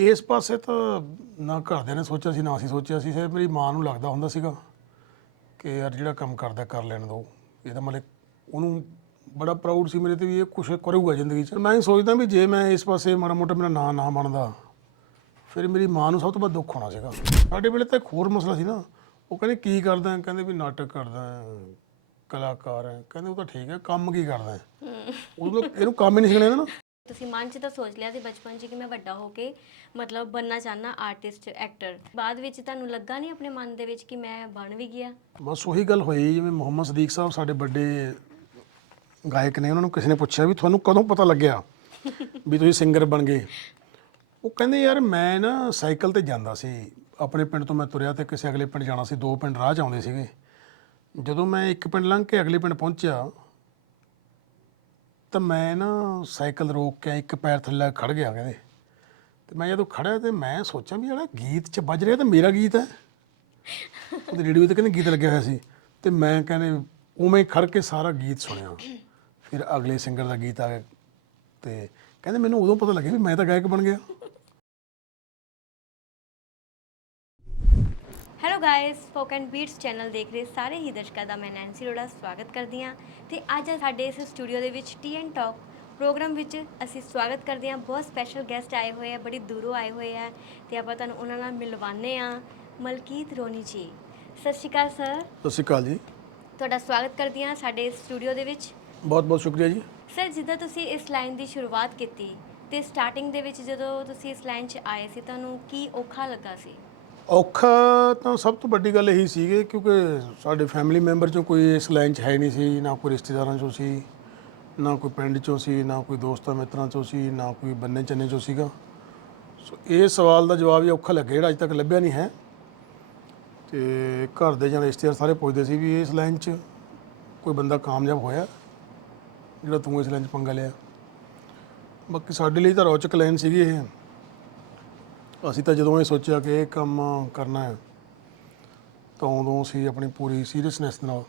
ਇਸ ਪਾਸੇ ਤਾਂ ਨਾ ਘਰਦਿਆਂ ਨੇ ਸੋਚਿਆ ਸੀ ਨਾ ਅਸੀਂ ਸੋਚਿਆ ਸੀ। ਸਿਰਫ ਮੇਰੀ ਮਾਂ ਨੂੰ ਲੱਗਦਾ ਹੁੰਦਾ ਸੀਗਾ ਕਿ ਯਾਰ ਜਿਹੜਾ ਕੰਮ ਕਰਦਾ ਕਰ ਲੈਣ ਦੋ। ਇਹਦਾ ਮਤਲਬ ਉਹਨੂੰ ਬੜਾ ਪ੍ਰਾਊਡ ਸੀ ਮੇਰੇ ਤੇ ਵੀ ਇਹ ਕੁਛ ਕਰੂਗਾ ਜ਼ਿੰਦਗੀ 'ਚ। ਮੈਂ ਹੀ ਸੋਚਦਾ ਵੀ ਜੇ ਮੈਂ ਇਸ ਪਾਸੇ ਮਾੜਾ ਮੋਟਾ ਮੇਰਾ ਨਾਂ ਨਾ ਬਣਦਾ ਫਿਰ ਮੇਰੀ ਮਾਂ ਨੂੰ ਸਭ ਤੋਂ ਵੱਧ ਦੁੱਖ ਹੋਣਾ ਸੀਗਾ। ਸਾਡੇ ਵੇਲੇ ਤਾਂ ਇੱਕ ਹੋਰ ਮਸਲਾ ਸੀ ਨਾ। ਉਹ ਕਹਿੰਦੇ ਕੀ ਕਰਦਾ? ਕਹਿੰਦੇ ਵੀ ਨਾਟਕ ਕਰਦਾ ਕਲਾਕਾਰ ਹੈ। ਕਹਿੰਦੇ ਉਹ ਤਾਂ ਠੀਕ ਹੈ ਕੰਮ ਕੀ ਕਰਦਾ ਹੈ? ਉਹਨੂੰ ਇਹਨੂੰ ਕੰਮ ਹੀ ਨਹੀਂ ਸਿਖਣਾ ਨਾ। ਤੁਸੀਂ ਮਨ 'ਚ ਤਾਂ ਸੋਚ ਲਿਆ ਸੀ ਬਚਪਨ 'ਚ ਕਿ ਮੈਂ ਵੱਡਾ ਹੋ ਕੇ ਮਤਲਬ ਬੰਨਾ ਚਾਹਨਾ ਆਰਟਿਸਟ ਐਕਟਰ ਬਾਅਦ ਵਿੱਚ ਤੁਹਾਨੂੰ ਲੱਗਾ ਨਹੀਂ ਆਪਣੇ ਮਨ ਦੇ ਵਿੱਚ ਕਿ ਮੈਂ ਬਣ ਵੀ ਗਿਆ? ਬਸ ਉਹੀ ਗੱਲ ਹੋਈ, ਜਿਵੇਂ ਮੁਹੰਮਦ ਸਦੀਕ ਸਾਹਿਬ ਸਾਡੇ ਵੱਡੇ ਗਾਇਕ ਨੇ, ਉਹਨਾਂ ਨੂੰ ਕਿਸੇ ਨੇ ਪੁੱਛਿਆ ਵੀ ਤੁਹਾਨੂੰ ਕਦੋਂ ਪਤਾ ਲੱਗਿਆ ਵੀ ਤੁਸੀਂ ਸਿੰਗਰ ਬਣ ਗਏ? ਉਹ ਕਹਿੰਦੇ, ਯਾਰ ਮੈਂ ਨਾ ਸਾਈਕਲ ਤੇ ਜਾਂਦਾ ਸੀ। ਆਪਣੇ ਪਿੰਡ ਤੋਂ ਮੈਂ ਤੁਰਿਆ ਤੇ ਕਿਸੇ ਅਗਲੇ ਪਿੰਡ ਜਾਣਾ ਸੀ, ਦੋ ਪਿੰਡ ਰਾਹ 'ਚ ਆਉਂਦੇ ਸੀਗੇ। ਜਦੋਂ ਮੈਂ ਇੱਕ ਪਿੰਡ ਲੰਘ ਕੇ ਅਗਲੇ ਪਿੰਡ ਪਹੁੰਚਿਆ ਤਾਂ ਮੈਂ ਨਾ ਸਾਈਕਲ ਰੋਕ ਕੇ ਇੱਕ ਪੈਰ ਥੱਲੇ ਖੜ ਗਿਆ ਕਹਿੰਦੇ। ਤੇ ਮੈਂ ਜਦੋਂ ਖੜਿਆ ਤੇ ਮੈਂ ਸੋਚਿਆ ਵੀ ਜਿਹੜਾ ਗੀਤ 'ਚ ਵੱਜ ਰਿਹਾ ਤਾਂ ਮੇਰਾ ਗੀਤ ਹੈ। ਉਹਦੇ ਰੇਡੀਓ ਤੇ ਕਹਿੰਦੇ ਗੀਤ ਲੱਗਿਆ ਹੋਇਆ ਸੀ। ਤੇ ਮੈਂ ਕਹਿੰਦੇ ਉਵੇਂ ਹੀ ਖੜ ਕੇ ਸਾਰਾ ਗੀਤ ਸੁਣਿਆ। ਫਿਰ ਅਗਲੇ ਸਿੰਗਰ ਦਾ ਗੀਤ ਆ ਗਿਆ। ਤੇ ਕਹਿੰਦੇ ਮੈਨੂੰ ਉਦੋਂ ਪਤਾ ਲੱਗਿਆ ਵੀ ਮੈਂ ਤਾਂ ਗਾਇਕ ਬਣ ਗਿਆ। Hello guys Spoken Beats channel ਦੇਖ ਰਹੇ ਸਾਰੇ ਹੀ ਦਰਸ਼ਕਾਂ ਦਾ ਮੈਂ ਨੈਂਸੀ ਰੋੜਾ ਸਵਾਗਤ ਕਰਦੀ ਹਾਂ ਤੇ ਅੱਜ ਸਾਡੇ ਇਸ ਸਟੂਡੀਓ ਦੇ ਵਿੱਚ ਟੀ ਐਨ ਟਾਕ ਪ੍ਰੋਗਰਾਮ ਵਿੱਚ ਅਸੀਂ ਸਵਾਗਤ ਕਰਦੇ ਹਾਂ। ਬਹੁਤ ਸਪੈਸ਼ਲ ਗੈਸਟ ਆਏ ਹੋਏ ਆ ਬੜੀ ਦੂਰੋਂ ਆਏ ਹੋਏ ਆ ਤੇ ਆਪਾਂ ਤੁਹਾਨੂੰ ਉਹਨਾਂ ਨਾਲ ਮਿਲਵਾਨੇ ਆ ਮਲਕੀਤ ਰੋਨੀ ਜੀ। ਸਤਿ ਸ਼੍ਰੀ ਅਕਾਲ ਸਰ ਸਤਿ ਸ਼੍ਰੀ ਅਕਾਲ ਜੀ। ਤੁਹਾਡਾ ਸਵਾਗਤ ਕਰਦੀ ਹਾਂ ਸਾਡੇ ਇਸ ਸਟੂਡੀਓ ਦੇ ਵਿੱਚ। ਬਹੁਤ ਬਹੁਤ ਸ਼ੁਕਰੀਆ ਜੀ। ਸਰ ਜਿੱਦਾਂ ਤੁਸੀਂ ਇਸ ਲਾਈਨ ਦੀ ਸ਼ੁਰੂਆਤ ਕੀਤੀ ਤੇ ਸਟਾਰਟਿੰਗ ਦੇ ਵਿੱਚ ਜਦੋਂ ਤੁਸੀਂ ਇਸ ਲਾਈਨ 'ਚ ਆਏ ਸੀ ਤੁਹਾਨੂੰ ਕੀ ਔਖਾ ਲੱਗਾ ਸੀ? ਔਖਾ ਤਾਂ ਸਭ ਤੋਂ ਵੱਡੀ ਗੱਲ ਇਹੀ ਸੀਗੀ ਕਿਉਂਕਿ ਸਾਡੇ ਫੈਮਿਲੀ ਮੈਂਬਰ ਚੋਂ ਕੋਈ ਇਸ ਲਾਈਨ 'ਚ ਹੈ ਨਹੀਂ ਸੀ, ਨਾ ਕੋਈ ਰਿਸ਼ਤੇਦਾਰਾਂ ਚੋਂ ਸੀ, ਨਾ ਕੋਈ ਪਿੰਡ ਚੋਂ ਸੀ, ਨਾ ਕੋਈ ਦੋਸਤਾਂ ਮਿੱਤਰਾਂ ਚੋਂ ਸੀ, ਨਾ ਕੋਈ ਬੰਨੇ ਚੰਨੇ ਚੋਂ ਸੀਗਾ। ਸੋ ਇਹ ਸਵਾਲ ਦਾ ਜਵਾਬ ਹੀ ਔਖਾ ਲੱਗਿਆ ਜਿਹੜਾ ਅਜੇ ਤੱਕ ਲੱਭਿਆ ਨਹੀਂ ਹੈ। ਤੇ ਘਰ ਦੇ ਜਾਂ ਰਿਸ਼ਤੇਦਾਰ ਸਾਰੇ ਪੁੱਛਦੇ ਸੀ ਵੀ ਇਸ ਲਾਈਨ 'ਚ ਕੋਈ ਬੰਦਾ ਕਾਮਯਾਬ ਹੋਇਆ? ਜਿਹੜਾ ਤੂੰ ਇਸ ਲਾਈਨ 'ਚ ਪੰਗਾ ਲਿਆ। ਬਾਕੀ ਸਾਡੇ ਲਈ ਤਾਂ ਰੌਚਕ ਲਾਈਨ ਸੀਗੀ ਇਹ। ਅਸੀਂ ਤਾਂ ਜਦੋਂ ਇਹ ਸੋਚਿਆ ਕਿ ਇਹ ਕੰਮ ਕਰਨਾ ਹੈ ਤਾਂ ਉਦੋਂ ਅਸੀਂ ਆਪਣੀ ਪੂਰੀ ਸੀਰੀਅਸਨੈਸ ਨਾਲ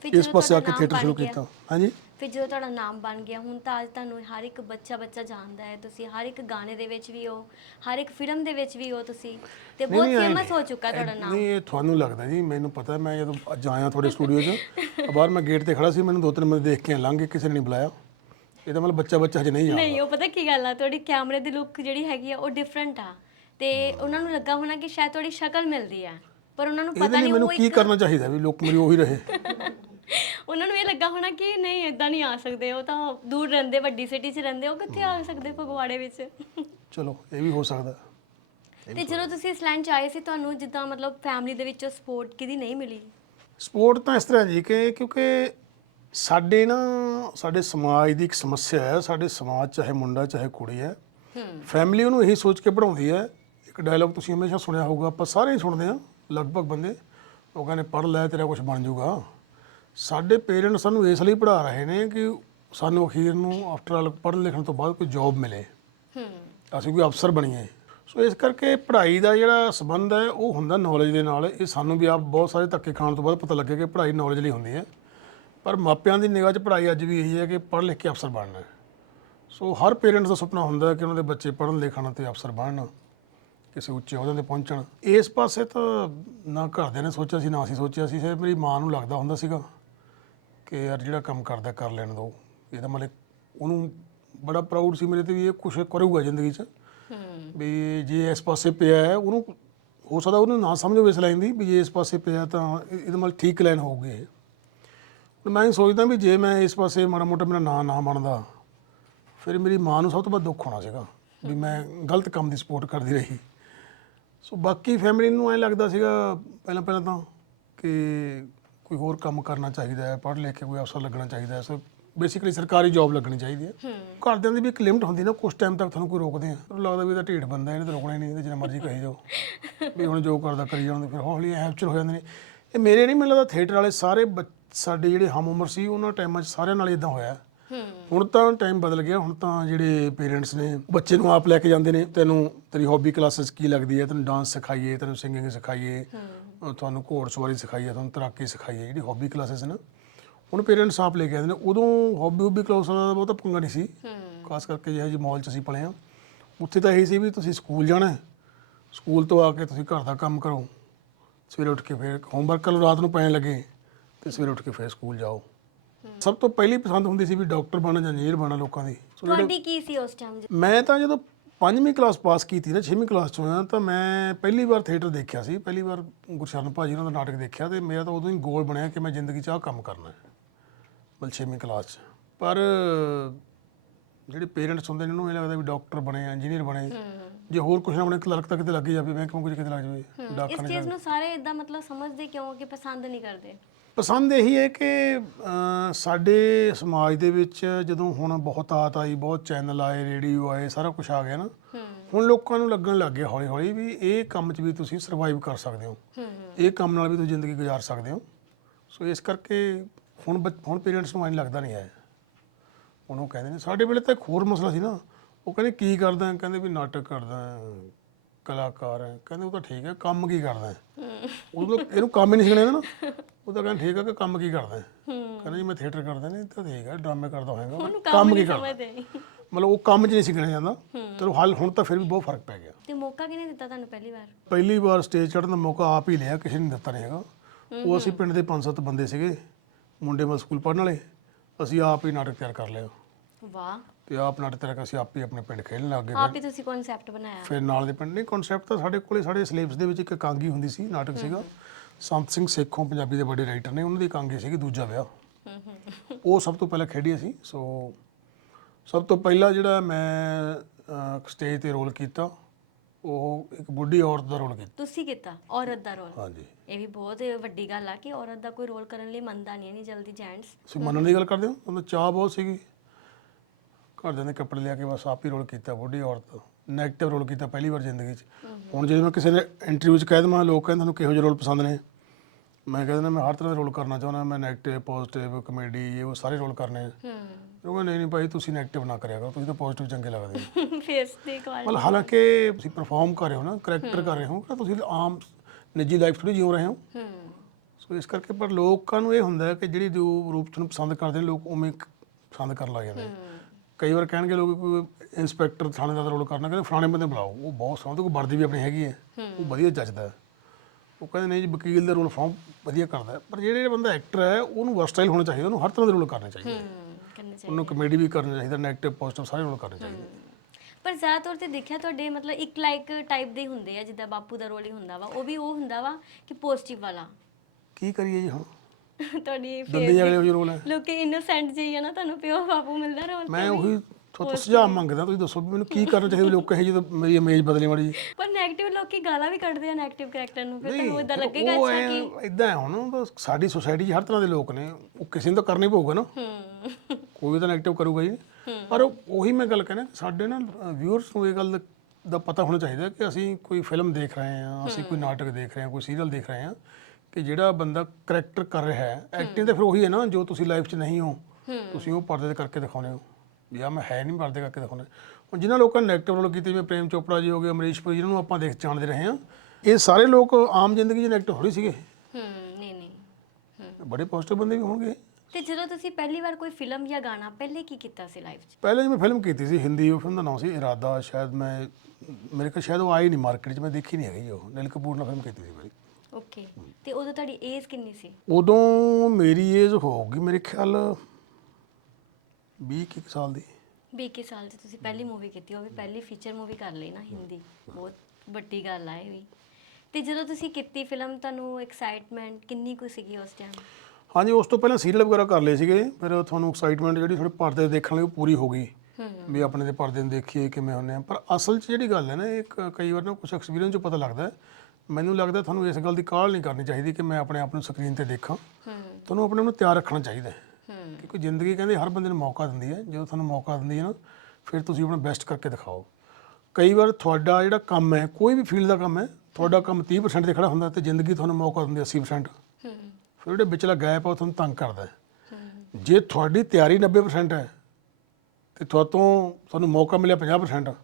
ਫਿਰ ਇਸ ਜਦੋਂ ਪਾਸੇ ਆ ਤੁਹਾਡਾ ਕੇ ਨਾਮ ਥੀਏਟਰ ਬਣ ਸ਼ੁਰੂ ਗਿਆ- ਕੀਤਾ। ਹਾਂਜੀ? ਫਿਰ ਜਦੋਂ ਤੁਹਾਡਾ ਨਾਮ ਬਣ ਗਿਆ ਹੁਣ ਤਾਂ ਅੱਜ ਤੁਹਾਨੂੰ ਹਰ ਇੱਕ ਬੱਚਾ ਬੱਚਾ ਜਾਣਦਾ ਹੈ। ਤੁਸੀਂ ਹਰ ਇੱਕ ਗਾਣੇ ਦੇ ਵਿੱਚ ਵੀ ਹੋ ਹਰ ਇੱਕ ਫਿਲਮ ਦੇ ਵਿੱਚ ਵੀ ਹੋ ਤੁਸੀਂ। ਤੇ ਬਹੁਤ ਨਹੀਂ, ਨਹੀਂ, ਫੇਮਸ ਹੋ ਚੁੱਕਾ ਤੁਹਾਡਾ ਨਾਮ। ਨਹੀਂ ਇਹ ਤੁਹਾਨੂੰ ਲੱਗਦਾ ਜੀ ਮੈਨੂੰ ਪਤਾ ਮੈਂ ਜਦੋਂ ਅੱਜ ਆਇਆ ਤੁਹਾਡੇ ਸਟੂਡੀਓ 'ਚ ਬਾਹਰ ਮੈਂ ਗੇਟ ਤੇ ਖੜਾ ਸੀ ਮੈਨੂੰ ਦੋ ਤਿੰਨ ਬੰਦੇ ਦੇਖ ਕੇ ਲੰਘ ਗਏ ਕਿਸੇ ਨੇ ਨਹੀਂ ਬੁਲਾਇਆ। ਇਹਦਾ ਮਤਲਬ ਬੱਚਾ ਬੱਚਾ ਹਜੇ ਨਹੀਂ ਜਾਣਦਾ ਨਹੀਂ ਉਹ ਪਤਾ ਕੀ ਗੱਲ ਆ? ਤੁਹਾਡੀ ਕੈਮਰੇ ਦੀ ਲੁੱਕ ਜਿਹੜੀ ਹੈਗੀ ਆ ਉਹ ਡਿਫਰੈਂਟ ਆ। ਤੇ ਉਹਨਾਂ ਨੂੰ ਲੱਗਾ ਹੋਣਾ ਕਿ ਸ਼ਾਇਦ ਤੁਹਾਡੀ ਸ਼ਕਲ ਮਿਲਦੀ ਆ। ਪਰ ਉਹਨਾਂ ਨੂੰ ਇਹਦੇ ਪਤਾ ਲਈ ਨਹੀਂ ਮੈਨੂੰ ਉਹ ਕੀ ਕਰਨਾ ਚਾਹੀਦਾ ਵੀ ਲੋਕ ਮੇਰੀ ਉਹੀ ਰਹੇ? ਉਹਨਾਂ ਨੂੰ ਇਹ ਲੱਗਾ ਹੋਣਾ ਕਿ ਨਹੀਂ ਇਦਾਂ ਨਹੀਂ ਆ ਸਕਦੇ। ਉਹ ਤਾਂ ਦੂਰ ਰਹਿੰਦੇ ਵੱਡੀ ਸਿਟੀ 'ਚ ਰਹਿੰਦੇ ਉਹ ਕਿੱਥੇ ਆ ਸਕਦੇ ਫਗਵਾੜੇ ਵਿੱਚ? ਚਲੋ ਇਹ ਵੀ ਹੋ ਸਕਦਾ। ਤੇ ਜਦੋਂ ਤੁਸੀਂ ਇਸ ਲਾਈਨ 'ਚ ਆਏ ਸੀ ਤੁਹਾਨੂੰ ਜਿੱਦਾਂ ਮਤਲਬ ਫੈਮਿਲੀ ਦੇ ਵਿੱਚੋਂ ਸਪੋਰਟ ਕਿਹਦੀ ਨਹੀਂ ਮਿਲੀ? ਸਪੋਰਟ ਤਾਂ ਇਸ ਤਰ੍ਹਾਂ ਜੀ ਕਿ ਕਿਉਂਕਿ ਸਾਡੇ ਨਾ ਸਾਡੇ ਸਮਾਜ ਦੀ ਇੱਕ ਸਮੱਸਿਆ ਹੈ ਸਾਡੇ ਸਮਾਜ ਚਾਹੇ ਮੁੰਡਾ ਚਾਹੇ ਕੁੜੀ ਹੈ ਫੈਮਿਲੀ ਉਹਨੂੰ ਇਹੀ ਸੋਚ ਕੇ ਪੜਾਉਂਦੀ ਹੈ ਇੱਕ ਡਾਇਲੌਗ ਤੁਸੀਂ ਹਮੇਸ਼ਾ ਸੁਣਿਆ ਹੋਊਗਾ ਆਪਾਂ ਸਾਰੇ ਹੀ ਸੁਣਦੇ ਹਾਂ ਲਗਭਗ ਬੰਦੇ ਉਹ ਕਹਿੰਦੇ ਪੜ੍ਹ ਲੈ ਤੇਰਾ ਕੁਝ ਬਣ ਜਾਊਗਾ। ਸਾਡੇ ਪੇਰੈਂਟਸ ਸਾਨੂੰ ਇਸ ਲਈ ਪੜ੍ਹਾ ਰਹੇ ਨੇ ਕਿ ਸਾਨੂੰ ਅਖੀਰ ਨੂੰ ਆਫਟਰ ਆਲ ਪੜ੍ਹ ਲਿਖਣ ਤੋਂ ਬਾਅਦ ਕੋਈ ਜੌਬ ਮਿਲੇ। ਅਸੀਂ ਕੋਈ ਅਫਸਰ ਬਣੀਏ। ਸੋ ਇਸ ਕਰਕੇ ਪੜ੍ਹਾਈ ਦਾ ਜਿਹੜਾ ਸਬੰਧ ਹੈ ਉਹ ਹੁੰਦਾ ਨੌਲੇਜ ਦੇ ਨਾਲ। ਇਹ ਸਾਨੂੰ ਵੀ ਆਪ ਬਹੁਤ ਸਾਰੇ ਧੱਕੇ ਖਾਣ ਤੋਂ ਬਾਅਦ ਪਤਾ ਲੱਗਿਆ ਕਿ ਪੜ੍ਹਾਈ ਨੌਲੇਜ ਲਈ ਹੁੰਦੀ ਹੈ। ਪਰ ਮਾਪਿਆਂ ਦੀ ਨਿਗਾਹ 'ਚ ਪੜ੍ਹਾਈ ਅੱਜ ਵੀ ਇਹੀ ਹੈ ਕਿ ਪੜ੍ਹ ਲਿਖ ਕੇ ਅਫਸਰ ਬਣਨਾ ਹੈ। ਸੋ ਹਰ ਪੇਰੈਂਟਸ ਦਾ ਸੁਪਨਾ ਹੁੰਦਾ ਹੈ ਕਿ ਉਹਨਾਂ ਦੇ ਬੱਚੇ ਪੜ੍ਹਨ ਲਿਖਣ ਤੇ ਅਫਸਰ ਬਣਨ ਕਿਸੇ ਉੱਚੇ ਅਹੁਦੇ ਤੇ ਪਹੁੰਚਣ। ਇਸ ਪਾਸੇ ਤਾਂ ਨਾ ਘਰਦਿਆਂ ਨੇ ਸੋਚਿਆ ਸੀ ਨਾ ਅਸੀਂ ਸੋਚਿਆ ਸੀ। ਸਿਰਫ ਮੇਰੀ ਮਾਂ ਨੂੰ ਲੱਗਦਾ ਹੁੰਦਾ ਸੀਗਾ ਕਿ ਯਾਰ ਜਿਹੜਾ ਕੰਮ ਕਰਦਾ ਕਰ ਲੈਣ ਦੋ। ਇਹਦਾ ਮਤਲਬ ਉਹਨੂੰ ਬੜਾ ਪ੍ਰਾਊਡ ਸੀ ਮੇਰੇ ਤੇ ਵੀ ਇਹ ਕੁਛ ਕਰੂਗਾ ਜ਼ਿੰਦਗੀ 'ਚ। ਹੂੰ। ਵੀ ਜੇ ਇਸ ਪਾਸੇ ਪਿਆ ਹੈ ਉਹਨੂੰ ਹੋ ਸਕਦਾ ਉਹਨੂੰ ਨਾ ਸਮਝੋ ਇਸ ਲਾਈਨ ਦੀ ਵੀ ਜੇ ਇਸ ਪਾਸੇ ਪਿਆ ਤਾਂ ਇਹ- ਇਹਦੇ ਨਾਲ ਠੀਕ ਲਾਈਨ ਹੋਊਗੀ ਇਹ। ਹੁਣ ਮੈਂ ਇਹ ਸੋਚਦਾ ਵੀ ਜੇ ਮੈਂ ਇਸ ਪਾਸੇ ਮਾੜਾ ਮੋਟਾ ਮੇਰਾ ਨਾਂ ਨਾ ਬਣਦਾ ਫਿਰ ਮੇਰੀ ਮਾਂ ਨੂੰ ਸਭ ਤੋਂ ਵੱਧ ਦੁੱਖ ਹੋਣਾ ਸੀਗਾ ਵੀ ਮੈਂ ਗਲਤ ਕੰਮ ਦੀ ਸਪੋਰਟ ਕਰਦੀ ਰਹੀ। ਸੋ ਬਾਕੀ ਫੈਮਿਲੀ ਨੂੰ ਐ ਲੱਗਦਾ ਸੀਗਾ ਪਹਿਲਾਂ ਪਹਿਲਾਂ ਤਾਂ ਕਿ ਕੋਈ ਹੋਰ ਕੰਮ ਕਰਨਾ ਚਾਹੀਦਾ ਹੈ ਪੜ੍ਹ ਲਿਖ ਕੇ ਕੋਈ ਅਫਸਰ ਲੱਗਣਾ ਚਾਹੀਦਾ ਹੈ। ਸੋ ਬੇਸਿਕਲੀ ਸਰਕਾਰੀ ਜੌਬ ਲੱਗਣੀ ਚਾਹੀਦੀ ਹੈ। ਘਰਦਿਆਂ ਦੀ ਵੀ ਇੱਕ ਲਿਮਟ ਹੁੰਦੀ ਨਾ ਕੁਝ ਟਾਈਮ ਤੱਕ ਤੁਹਾਨੂੰ ਕੋਈ ਰੋਕਦੇ ਆ। ਤੁਹਾਨੂੰ ਲੱਗਦਾ ਵੀ ਇਹਦਾ ਢੀਠ ਬੰਦਾ ਇਹਨੇ ਤਾਂ ਰੋਕਣਾ ਹੀ ਨਹੀਂ ਇਹਦੇ ਜਿੰਨਾ ਮਰਜ਼ੀ ਕਹੀ ਜਾਓ। ਵੀ ਹੁਣ ਜੋ ਕਰਦਾ ਕਰੀ ਜਾਂਦੇ ਫਿਰ ਹੌਲੀ ਹੈਪਚਰ ਹੋ ਜਾਂਦੇ ਨੇ। ਇਹ ਮੇਰੇ ਨਹੀਂ ਮੈਨੂੰ ਲੱਗਦਾ ਥੀਏਟਰ ਵਾਲੇ ਸਾਰੇ ਸਾਡੇ ਜਿਹੜੇ ਹਮ ਉਮਰ ਸੀ ਉਹਨਾਂ ਟਾਈਮਾਂ 'ਚ ਸਾਰਿਆਂ ਨਾਲ ਇਦਾਂ ਹੋਇਆ। ਹੂੰ। ਹੁਣ ਤਾਂ ਟਾਈਮ ਬਦਲ ਗਿਆ ਹੁਣ ਤਾਂ ਜਿਹੜੇ ਪੇਰੈਂਟਸ ਨੇ ਬੱਚੇ ਨੂੰ ਆਪ ਲੈ ਕੇ ਜਾਂਦੇ ਨੇ ਤੈਨੂੰ ਤੇਰੀ ਹੌਬੀ ਕਲਾਸਿਸ ਕੀ ਲੱਗਦੀ ਹੈ ਤੈਨੂੰ ਡਾਂਸ ਸਿਖਾਈਏ ਤੈਨੂੰ ਸਿੰਗਿੰਗ ਸਿਖਾਈਏ ਤੁਹਾਨੂੰ ਘੋੜਸਵਾਰੀ ਸਿਖਾਈਏ ਤੁਹਾਨੂੰ ਤੈਰਾਕੀ ਸਿਖਾਈਏ ਜਿਹੜੀ ਹੌਬੀ ਕਲਾਸਿਸ ਨੇ ਹੁਣ ਪੇਰੈਂਟਸ ਆਪ ਲੈ ਕੇ ਆਉਂਦੇ ਨੇ। ਉਦੋਂ ਹੌਬੀ ਹੌਬੀ ਕਲਾਸਾਂ ਦਾ ਬਹੁਤਾ ਪੰਗਾ ਨਹੀਂ ਸੀ। ਹੂੰ। ਖਾਸ ਕਰਕੇ ਜਿਹੋ ਜਿਹੇ ਮਾਹੌਲ 'ਚ ਅਸੀਂ ਪਲੇ ਆ ਉੱਥੇ ਤਾਂ ਇਹੀ ਸੀ ਵੀ ਤੁਸੀਂ ਸਕੂਲ ਜਾਣਾ ਹੈ। ਸਕੂਲ ਤੋਂ ਆ ਕੇ ਤੁਸੀਂ ਘਰ ਦਾ ਕੰਮ ਕਰੋ। ਸਵੇਰੇ ਉੱਠ ਕੇ ਫਿਰ ਹੋਮਵਰਕ ਕਰੋ ਰਾਤ ਨੂੰ ਪੈਣ ਲੱਗੇ। ਤੇ ਸਵੇਰੇ ਉੱਠ ਕੇ ਫਿਰ ਸਕੂਲ ਜਾਓ। ਸਭ ਤੋਂ ਪਹਿਲੀ ਪਸੰਦ ਹੁੰਦੀ ਸੀ ਵੀ ਡਾਕਟਰ ਬਣਨਾ ਜਾਂ ਇੰਜੀਨੀਅਰ ਬਣਨਾ ਲੋਕਾਂ ਦੀ। ਸੋ ਜਿਹੜੇ- ਤੁਹਾਡੀ ਕੀ ਸੀ ਉਸ ਟਾਈਮ ਮੈਂ ਤਾਂ ਜਦੋਂ ਪੰਜਵੀਂ ਕਲਾਸ ਪਾਸ ਕੀਤੀ ਨਾ ਛੇਵੀਂ ਕਲਾਸ ਚੋਂ ਤਾਂ ਮੈਂ ਪਹਿਲੀ ਵਾਰ ਥੀਏਟਰ ਦੇਖਿਆ ਸੀ। ਪਹਿਲੀ ਵਾਰ ਗੁਰਸ਼ਰਨ ਭਾਜੀ ਉਹਨਾਂ ਦਾ ਨਾਟਕ ਦੇਖਿਆ ਤੇ ਮੇਰਾ ਤਾਂ ਉਦੋਂ ਹੀ ਗੋਲ ਬਣਿਆ ਕਿ ਮੈਂ ਜ਼ਿੰਦਗੀ 'ਚ ਆਹ ਕੰਮ ਕਰਨਾ ਹੈ ਬਲ ਛੇਵੀਂ ਕਲਾਸ 'ਚ। ਪਰ ਜਿਹੜੇ ਪੇਰੈਂਟਸ ਹੁੰਦੇ ਨੇ ਉਹਨੂੰ ਇਹ ਲੱਗਦਾ ਵੀ ਡਾਕਟਰ ਬਣੇ ਇੰਜੀਨੀਅਰ ਬਣੇ। ਜੇ ਹੋਰ ਕੁਝ ਨਾ ਬਣੇ ਕਲਰਕ ਤੱਕ ਕਿਤੇ ਲੱਗ ਜਾਵੇ ਬੈਂਕ ਵਿੱਚ ਕਿਤੇ ਲੱਗ ਜਾਵੇ ਇਸ ਡਾਕਟਰ ਚੀਜ਼ ਨੂੰ ਸਾਰੇ ਇਦਾਂ ਮਤਲਬ ਸਮਝਦੇ ਕਿਉਂ ਕਿ ਪਸੰਦ ਨਹੀਂ ਕਰਦੇ? ਪਸੰਦ ਇਹੀ ਹੈ ਕਿ ਸਾਡੇ ਸਮਾਜ ਦੇ ਵਿੱਚ ਜਦੋਂ ਹੁਣ ਬਹੁਤ ਆਤ ਆਈ ਬਹੁਤ ਚੈਨਲ ਆਏ ਰੇਡੀਓ ਆਏ ਸਾਰਾ ਕੁਝ ਆ ਗਿਆ ਨਾ ਹੁਣ ਲੋਕਾਂ ਨੂੰ ਲੱਗਣ ਲੱਗ ਗਿਆ ਹੌਲੀ ਹੌਲੀ ਵੀ ਇਹ ਕੰਮ 'ਚ ਵੀ ਤੁਸੀਂ ਸਰਵਾਈਵ ਕਰ ਸਕਦੇ ਹੋ। ਇਹ ਕੰਮ ਨਾਲ ਵੀ ਤੁਸੀਂ ਜ਼ਿੰਦਗੀ ਗੁਜ਼ਾਰ ਸਕਦੇ ਹੋ। ਸੋ ਇਸ ਕਰਕੇ ਹੁਣ ਹੁਣ ਪੇਰੈਂਟਸ ਨੂੰ ਐਂ ਲੱਗਦਾ ਨਹੀਂ ਹੈ। ਹੁਣ ਉਹ ਕਹਿੰਦੇ ਨੇ ਸਾਡੇ ਵੇਲੇ ਤਾਂ ਇੱਕ ਹੋਰ ਮਸਲਾ ਸੀ ਨਾ ਉਹ ਕਹਿੰਦੇ ਕੀ ਕਰਦਾ? ਕਹਿੰਦੇ ਵੀ ਨਾਟਕ ਕਰਦਾ। ਕਲਾਕਾਰ ਹੈ। ਕਹਿੰਦੇ ਉਹ ਤਾਂ ਠੀਕ ਹੈ ਕੰਮ ਕੀ ਕਰਦਾ ਹੈ? ਉਦੋਂ ਇਹਨੂੰ ਕੰਮ ਹੀ ਨਹੀਂ ਸਿਖਣਾ ਨਾ। ਉਹ ਤਾਂ ਕਹਿੰਦਾ ਠੀਕ ਹੈ ਕਿ ਕੰਮ ਕੀ ਕਰਦਾ ਹੈ? ਕਹਿੰਦਾ ਜੀ ਮੈਂ ਥੀਏਟਰ ਕਰਦਾ ਨਹੀਂ ਤਾਂ ਠੀਕ ਹੈ ਡਰਾਮੇ ਕਰਦਾ ਹੋਏਗਾ। ਉਹਨੂੰ ਕੰਮ ਕੀ ਕਰਦਾ? ਮਤਲਬ ਉਹ ਕੰਮ 'ਚ ਨਹੀਂ ਸਿੱਖਣਾ ਜਾਂਦਾ। ਚਲੋ ਹਾਲ ਹੁਣ ਤਾਂ ਫਿਰ ਵੀ ਬਹੁਤ ਫ਼ਰਕ ਪੈ ਗਿਆ। ਤੇ ਮੌਕਾ ਕਿਹਨੇ ਦਿੱਤਾ ਤੁਹਾਨੂੰ ਪਹਿਲੀ ਵਾਰ? ਪਹਿਲੀ ਵਾਰ ਸਟੇਜ ਚੜ੍ਹਨ ਦਾ ਮੌਕਾ ਆਪ ਹੀ ਲਿਆ ਕਿਸੇ ਨੇ ਦਿੱਤਾ ਨਹੀਂ ਹੈਗਾ। ਉਹ ਅਸੀਂ ਪਿੰਡ ਦੇ ਪੰਜ ਸੱਤ ਬੰਦੇ ਸੀਗੇ ਮੁੰਡੇ ਮਲ ਸਕੂਲ ਪੜ੍ਹਨ ਵਾਲੇ। ਅਸੀਂ ਆਪ ਹੀ ਨਾਟਕ ਤਿਆਰ ਕਰ ਲਿਆ। ਵਾਹ। ਤੇ ਆਪ ਨਾਟਕ ਕਰ ਅਸੀਂ ਆਪ ਹੀ ਆਪਣੇ ਪਿੰਡ ਖੇਡਣ ਲੱਗ ਗਏ ਆਪ ਹੀ ਤੁਸੀਂ ਕਨਸੈਪਟ ਬਣਾਇਆ। ਫਿਰ ਨਾਲ ਦੇ ਪਿੰਡ ਨਹੀਂ ਕਨਸੈਪਟ ਤਾਂ ਸਾਡੇ ਕੋਲੇ ਸਾਡੇ ਸਿਲੇਬਸ ਦੇ ਵਿੱਚ ਇੱਕ ਕਾਂਗੀ ਹੁੰਦੀ ਸੀ ਨਾਟਕ ਸੀਗਾ। ਸੰਤ ਸਿੰਘ ਸੇਖੋਂ ਪੰਜਾਬੀ ਦੇ ਵੱਡੇ ਰਾਈਟਰ ਨੇ ਉਹਨਾਂ ਦੀ ਕਾਂਗੀ ਸੀਗੀ ਦੂਜਾ ਵਿਆਹ। ਉਹ ਸਭ ਤੋਂ ਪਹਿਲਾਂ ਖੇਡੀ ਅਸੀਂ ਸੋ ਸਭ ਤੋਂ ਪਹਿਲਾਂ ਜਿਹੜਾ ਮੈਂ ਸਟੇਜ ਤੇ ਰੋਲ ਕੀਤਾ ਉਹ ਇੱਕ ਬੁੱਢੀ ਔਰਤ ਦਾ ਰੋਲ ਕੀਤਾ। ਤੁਸੀਂ ਕੀਤਾ ਔਰਤ ਦਾ ਰੋਲ ਹਾਂਜੀ। ਇਹ ਵੀ ਬਹੁਤ ਵੱਡੀ ਗੱਲ ਆ ਕਿ ਔਰਤ ਦਾ ਕੋਈ ਰੋਲ ਕਰਨ ਲਈ ਮੰਨਦਾ ਨਹੀਂ ਜਲਦੀ ਜੈਂਟਸ ਤੁਸੀਂ ਮੰਨਣ ਦੀ ਗੱਲ ਕਰਦੇ ਹੋ? ਉਹਨਾਂ ਚਾਹ ਬਹੁਤ ਸੀਗੀ। ਘਰਦਿਆਂ ਦੇ ਕੱਪੜੇ ਲਿਆ ਕੇ ਬਸ ਆਪ ਹੀ ਰੋਲ ਕੀਤਾ ਬੁੱਢੀ ਔਰਤ। ਨੈਗੇਟਿਵ ਰੋਲ ਕੀਤਾ ਪਹਿਲੀ ਵਾਰ ਜ਼ਿੰਦਗੀ 'ਚ। ਹੁਣ ਜਦੋਂ ਮੈਂ ਕਿਸੇ ਨੇ ਇੰਟਰਵਿਊ 'ਚ ਕਹਿ ਦਵਾਂ ਲੋਕ ਕਹਿੰਦੇ ਤੁਹਾਨੂੰ ਕਿਹੋ ਜਿਹੇ ਰੋਲ ਪਸੰਦ ਨੇ? ਮੈਂ ਕਹਿੰਦਾ ਮੈਂ ਹਰ ਤਰ੍ਹਾਂ ਦੇ ਰੋਲ ਕਰਨਾ ਚਾਹੁੰਦਾ ਮੈਂ ਨੈਗੇਟਿਵ ਪੋਜ਼ਿਟਿਵ ਕਮੇਡੀ ਇਹ ਉਹ ਸਾਰੇ ਰੋਲ ਕਰਨੇ ਹੂੰ। ਉਹ ਕਹਿੰਦੇ ਨਹੀਂ ਨਹੀਂ ਭਾਈ ਤੁਸੀਂ ਨੈਗੇਟਿਵ ਨਾ ਕਰਿਆ ਕਰੋ ਤੁਸੀਂ ਤਾਂ ਪੋਜ਼ਿਟਿਵ ਚੰਗੇ ਲੱਗਦੇ ਹੋ। ਫੇਸ ਦੀ ਕੁਆਲਿਟੀ ਮਤਲਬ ਹਾਲਾਂਕਿ ਤੁਸੀਂ ਪਰਫਾਰਮ ਕਰ ਰਹੇ ਹੋ ਨਾ ਕਰੈਕਟਰ ਕਰ ਰਹੇ ਹੋ ਕਿ ਤੁਸੀਂ ਆਮ ਨਿੱਜੀ ਲਾਈਫ ਥੋੜੀ ਜਿਉ ਰਹੇ ਹੋ। ਹੂੰ। ਸੋ ਇਸ ਕਰਕੇ ਪਰ ਲੋਕਾਂ ਨੂੰ ਇਹ ਹੁੰਦਾ ਹੈ ਕਿ ਜਿਹੜੀ ਜੋ ਰੂਪ ਚ ਨੂੰ ਪਸੰਦ ਕਰਦੇ ਨੇ ਲੋਕ ਉਵੇਂ ਕ- ਪਸੰਦ ਕਰਨ ਲੱਗ ਜਾਂਦੇ ਨੇ। ਕਈ ਵਾਰ ਕਹਿਣਗੇ ਲੋਕ ਕੋਈ ਇੰਸਪੈਕਟਰ ਥਾਣੇਦਾਰ ਦਾ ਰੋਲ ਕਰਨਾ ਕਹਿੰਦੇ ਫਲਾਣੇ ਬੰਦੇ ਬੁਲਾਓ ਉਹ ਬਹੁਤ ਸੋਹਣਾ ਤੇ ਕੋਈ ਵਰਦੀ ਵੀ ਆਪਣੀ ਹੈਗੀ ਹੈ ਉਹ ਵਧੀਆ ਜੱਜਦਾ। ਉਹ ਕਹਿੰਦੇ ਨਹੀਂ ਜੀ ਵਕੀਲ ਦਾ ਰੋਲ ਫਾਰਮ ਵਧੀਆ ਕਰਦਾ। ਪਰ ਜਿਹੜੇ ਬੰਦਾ ਐਕਟਰ ਹੈ ਉਹਨੂੰ ਵਰਸਟਾਈਲ ਹੋਣਾ ਚਾਹੀਦਾ ਉਹਨੂੰ ਹਰ ਤਰ੍ਹਾਂ ਦੇ ਰੋਲ ਕਰਨੇ ਚਾਹੀਦੇ ਉਹਨੂੰ ਕਮੇਡੀ ਵੀ ਕਰਨਾ ਚਾਹੀਦਾ ਨੈਗੇਟਿਵ ਪੋਜ਼ਿਟਿਵ ਸਾਰੇ ਰੋਲ ਕਰਨੇ ਚਾਹੀਦੇ ਪਰ ਜ਼ਿਆਦਾਤਰ ਤੇ ਦੇਖਿਆ ਤੁਹਾਡੇ ਮਤਲਬ ਇੱਕ ਲਾਈਕ ਟਾਈਪ ਦੇ ਹੁੰਦੇ ਆ ਜਿੱਦਾਂ ਬਾਪੂ ਦਾ ਰੋਲ ਹੀ ਹੁੰਦਾ ਵਾ ਉਹ ਵੀ ਉਹ ਹੁੰਦਾ ਵਾ ਕਿ ਪੋਜ਼ਿਟਿਵ ਵਾਲਾ ਕੀ ਕਰੀਏ ਜੀ ਹੁਣ ਤੁਹਾਡੀ ਦੰਦੇ ਜਿਹੜੇ ਉਹ ਰੋਲ ਹੈ ਲੋਕੀ ਇਨੋਸੈਂਟ ਜਿਹੀ ਆ ਨਾ ਤੁਹਾਨੂੰ ਪਿਓ ਬਾਪੂ ਮਿਲਦਾ ਰੋਲ ਮੈਂ ਉਹੀ ਤੁਹਾਨੂੰ ਸੁਝਾਅ ਮੰਗਦਾ ਤੁਸੀਂ ਦੱਸੋ ਵੀ ਮੈਨੂੰ ਕੀ ਕਰਨਾ ਚਾਹੀਦਾ ਲੋਕ ਕਹੇ ਜਦੋਂ ਮੇਰੀ ਇਮੇਜ ਬਦਲੇ ਮਾੜੀ। ਪਰ 네ਗੇਟਿਵ ਲੋਕੀ ਗਾਲਾਂ ਵੀ ਕੱਢਦੇ ਆ 네ਗੇਟਿਵ ਕੈਰੈਕਟਰ ਨੂੰ ਫਿਰ ਤੁਹਾਨੂੰ ਇਦਾਂ ਲੱਗੇਗਾ ਅੱਛਾ ਕਿ ਇਦਾਂ ਹੈ ਹੁਣ ਸਾਡੀ ਸੋਸਾਇਟੀ 'ਚ ਹਰ ਤਰ੍ਹਾਂ ਦੇ ਲੋਕ ਨੇ ਉਹ ਕਿਸੇ ਨੂੰ ਤਾਂ ਕਰਨਾ ਹੀ ਪਊਗਾ ਨਾ। ਹੂੰ। ਕੋਈ ਤਾਂ ਨੈਗੇਟਿਵ ਕਰੂਗਾ ਹੀ ਪਰ ਉਹੀ ਮੈਂ ਗੱਲ ਕਹਿੰਦਾ ਸਾਡੇ ਨਾ ਵਿਊਅਰਸ ਨੂੰ ਇਹ ਗੱਲ ਦਾ ਪਤਾ ਹੋਣਾ ਚਾਹੀਦਾ ਕਿ ਅਸੀਂ ਕੋਈ ਫਿਲਮ ਦੇਖ ਰਹੇ ਹਾਂ ਅਸੀਂ ਕੋਈ ਨਾਟਕ ਦੇਖ ਰਹੇ ਹਾਂ ਕੋਈ ਸੀਰੀਅਲ ਦੇਖ ਰਹੇ ਹਾਂ। ਕਿ ਜਿਹੜਾ ਬੰਦਾ ਕਰੈਕਟਰ ਕਰ ਰਿਹਾ ਹੈ ਐਕਟਿੰਗ ਤਾਂ ਫਿਰ ਉਹੀ ਹੈ ਨਾ ਜੋ ਤੁਸੀਂ ਲਾਈਫ 'ਚ ਨਹੀਂ ਹੋ ਤੁਸੀਂ ਉਹ ਪਰਦੇ ਤੇ ਕਰਕੇ ਦਿਖਾਉਂਦੇ ਹੋ। ਜਾਂ ਮੈਂ ਹੈ ਨਹੀਂ ਪਰਦੇ ਕਰਕੇ ਦਿਖਾਉਂਦੇ। ਹੁਣ ਜਿਨ੍ਹਾਂ ਲੋਕਾਂ ਨੇ ਨੈਗੇਟਿਵ ਰੋਲ ਕੀਤੇ ਜਿਵੇਂ ਪ੍ਰੇਮ ਚੋਪੜਾ ਜੀ ਹੋ ਗਏ ਅਮਰੀਸ਼ ਪੁਰੀ ਜਿਹਨਾਂ ਨੂੰ ਆਪਾਂ ਦੇਖ ਜਾਣਦੇ ਰਹੇ ਹਾਂ ਇਹ ਸਾਰੇ ਲੋਕ ਆਮ ਜ਼ਿੰਦਗੀ 'ਚ ਨੈਗੇਟਿਵ ਥੋੜੀ ਸੀਗੇ। ਹੂੰ ਨਹੀਂ ਨਹੀਂ ਬੜੇ ਪੋਜ਼ਿਟਿਵ ਬੰਦੇ ਵੀ ਹੋਣਗੇ। ਤੇ ਜਦੋਂ ਤੁਸੀਂ ਪਹਿਲੀ ਵਾਰ ਕੋਈ ਫਿਲਮ ਜਾਂ ਗਾਣਾ ਪਹਿਲੇ ਕੀ ਕੀਤਾ ਸੀ ਲਾਈਫ 'ਚ? ਪਹਿਲੇ ਮੈਂ ਫਿਲਮ ਕੀਤੀ ਸੀ ਹਿੰਦੀ ਉਹ ਫਿਲਮ ਦਾ ਨਾਮ ਸੀ ਇਰਾਦਾ ਸ਼ਾਇਦ ਮੈਂ ਮੇਰੇ ਕੋਲ ਸ਼ਾਇਦ ਉਹ ਆਈ ਨਹੀਂ ਮਾਰਕੀਟ 'ਚ ਮੈਂ ਦੇਖੀ ਨਹੀਂ ਹੈਗੀ ਉਹ। ਨਿਲ ਕਪੂਰ ਨਾਲ ਫਿਲਮ ਕੀਤੀ ਸੀ ਮੇਰੀ। ਓਕੇ। ਤੇ ਉਦੋਂ ਤੁਹਾਡੀ ਏਜ ਕਿੰਨੀ ਸੀ? ਉਦੋਂ ਮੇਰੀ ਏਜ ਹੋਊਗੀ ਮੇਰੇ ਖਿਆਲ 20 ਕੁ ਸਾਲ ਦੀ। 21 ਸਾਲ 'ਚ ਤੁਸੀਂ ਪਹਿਲੀ ਮੂਵੀ ਕੀਤੀ ਉਹ ਵੀ ਪਹਿਲੀ ਫੀਚਰ ਮੂਵੀ ਕਰ ਲਈ ਨਾ ਹਿੰਦੀ। ਬਹੁਤ ਵੱਡੀ ਗੱਲ ਆ ਇਹ ਵੀ। ਤੇ ਜਦੋਂ ਤੁਸੀਂ ਕੀਤੀ ਫਿਲਮ ਤੁਹਾਨੂੰ ਐਕਸਾਈਟਮੈਂਟ ਕਿੰਨੀ ਕੁ ਸੀਗੀ ਉਸ ਟਾਈਮ ਹਾਂਜੀ ਉਸ ਤੋਂ ਪਹਿਲਾਂ ਸੀਰੀਅਲ ਵਗੈਰਾ ਕਰ ਲਏ ਸੀਗੇ। ਫਿਰ ਤੁਹਾਨੂੰ ਐਕਸਾਈਟਮੈਂਟ ਜਿਹੜੀ ਥੋੜੀ ਪਰਦੇ ਤੇ ਦੇਖਣ ਲਈ ਉਹ ਪੂਰੀ ਹੋ ਗਈ। ਹੂੰ ਵੀ ਆਪਣੇ ਦੇ ਪਰਦੇ ਨੂੰ ਦੇਖੀਏ ਕਿਵੇਂ ਹੁੰਦੇ ਆ। ਪਰ ਅਸਲ 'ਚ ਜਿਹੜੀ ਗੱਲ ਹੈ ਨਾ ਇਹ ਕ- ਕਈ ਵਾਰ ਨਾ ਕੁਝ ਐਕਸਪੀਰੀਅੰਸ 'ਚੋਂ ਪਤਾ ਲੱਗਦਾ ਹੈ। ਮੈਨੂੰ ਲੱਗਦਾ ਤੁਹਾਨੂੰ ਇਸ ਗੱਲ ਦੀ ਕਾਹਲ ਨਹੀਂ ਕਰਨੀ ਚਾਹੀਦੀ ਕਿ ਮੈਂ ਆਪਣੇ ਆਪ ਨੂੰ ਸਕਰੀਨ ਤੇ ਦੇਖਾਂ। ਤੁਹਾਨੂੰ ਆਪਣੇ ਆਪ ਨੂੰ ਤਿਆਰ ਰੱਖਣਾ ਚਾਹੀਦਾ ਹੈ। ਕਿਉਂਕਿ ਜ਼ਿੰਦਗੀ ਕਹਿੰਦੇ ਹਰ ਬੰਦੇ ਨੂੰ ਮੌਕਾ ਦਿੰਦੀ ਹੈ। ਜਦੋਂ ਤੁਹਾਨੂੰ ਮੌਕਾ ਦਿੰਦੀ ਹੈ ਨਾ ਫਿਰ ਤੁਸੀਂ ਆਪਣਾ ਬੈਸਟ ਕਰਕੇ ਦਿਖਾਓ। ਕਈ ਵਾਰ ਤੁਹਾਡਾ ਜਿਹੜਾ ਕੰਮ ਹੈ ਕੋਈ ਵੀ ਫੀਲਡ ਦਾ ਕੰਮ ਹੈ ਤੁਹਾਡਾ ਕੰਮ 30% ਤੇ ਖੜਾ ਹੁੰਦਾ ਤੇ ਜ਼ਿੰਦਗੀ ਤੁਹਾਨੂੰ ਮੌਕਾ ਦਿੰਦੀ ਹੈ 80% ਹੂੰ। ਫਿਰ ਜਿਹੜੇ ਵਿਚਲਾ ਗੈਪ ਆ ਉਹ ਤੁਹਾਨੂੰ ਤੰਗ ਕਰਦਾ ਜੇ ਤੁਹਾਡੀ ਤਿਆਰੀ 90% ਹੈ ਤੇ ਤੁਹਾਤੋਂ ਤੁਹਾਨੂੰ ਮੌਕਾ ਮਿਲਿਆ 50%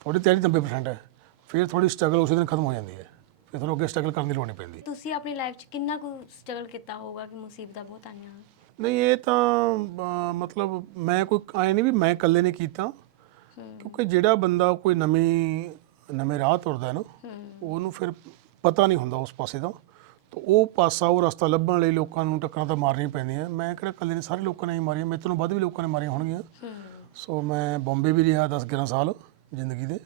ਤੁਹਾਡੀ ਤਿਆਰੀ 90% ਹੈ ਫਿਰ ਥੋੜੀ ਸਟਰਗਲ ਉਸੇ ਦਿਨ ਖਤਮ ਹੋ ਜਾਂਦੀ ਹੈ। ਫਿਰ ਤੁਹਾਨੂੰ ਅੱਗੇ ਸਟਰਗਲ ਕਰਨ ਦੀ ਲੋੜ ਨਹੀਂ ਪੈਂਦੀ। ਤੁਸੀਂ ਆਪਣੀ ਲਾਈਫ 'ਚ ਕਿੰਨਾ ਕੁ ਸਟਰਗਲ ਕੀਤਾ ਹੋਊਗਾ ਕਿ ਮੁਸੀਬਤਾਂ ਬਹੁਤ ਆਈਆਂ? ਨਹੀਂ ਇਹ ਤਾਂ ਅਹ, ਮਤਲਬ ਮੈਂ ਕੋਈ ਆਏ ਨਹੀਂ ਵੀ ਮੈਂ ਇਕੱਲੇ ਨੇ ਕੀਤਾ। ਕਿਉਂਕਿ ਜਿਹੜਾ ਬੰਦਾ ਕੋਈ ਨਵੀਂ ਨਵੇਂ ਰਾਹ ਤੁਰਦਾ ਹੈ ਨਾ ਉਹਨੂੰ ਫਿਰ ਪਤਾ ਨਹੀਂ ਹੁੰਦਾ ਉਸ ਪਾਸੇ ਦਾ। ਤਾਂ ਉਹ ਪਾਸਾ ਉਹ ਰਸਤਾ ਲੱਭਣ ਲਈ ਲੋਕਾਂ ਨੂੰ ਟੱਕਰਾਂ ਤਾਂ ਮਾਰਨੀਆਂ ਪੈਂਦੀਆਂ। ਮੈਂ ਕਿਹੜਾ ਇਕੱਲੇ ਨੇ ਸਾਰੇ ਲੋਕਾਂ ਨੇ ਹੀ ਮਾਰੀਆਂ। ਮੇਰੇ ਤੋਂ ਵੱਧ ਵੀ ਲੋਕਾਂ ਨੇ ਮਾਰੀਆਂ ਹੋਣਗੀਆਂ। ਸੋ ਮੈਂ ਬੰਬੇ ਵੀ ਰਿਹਾ 10 11 ਸਾਲ ਜ਼ਿੰਦਗੀ ਦੇ।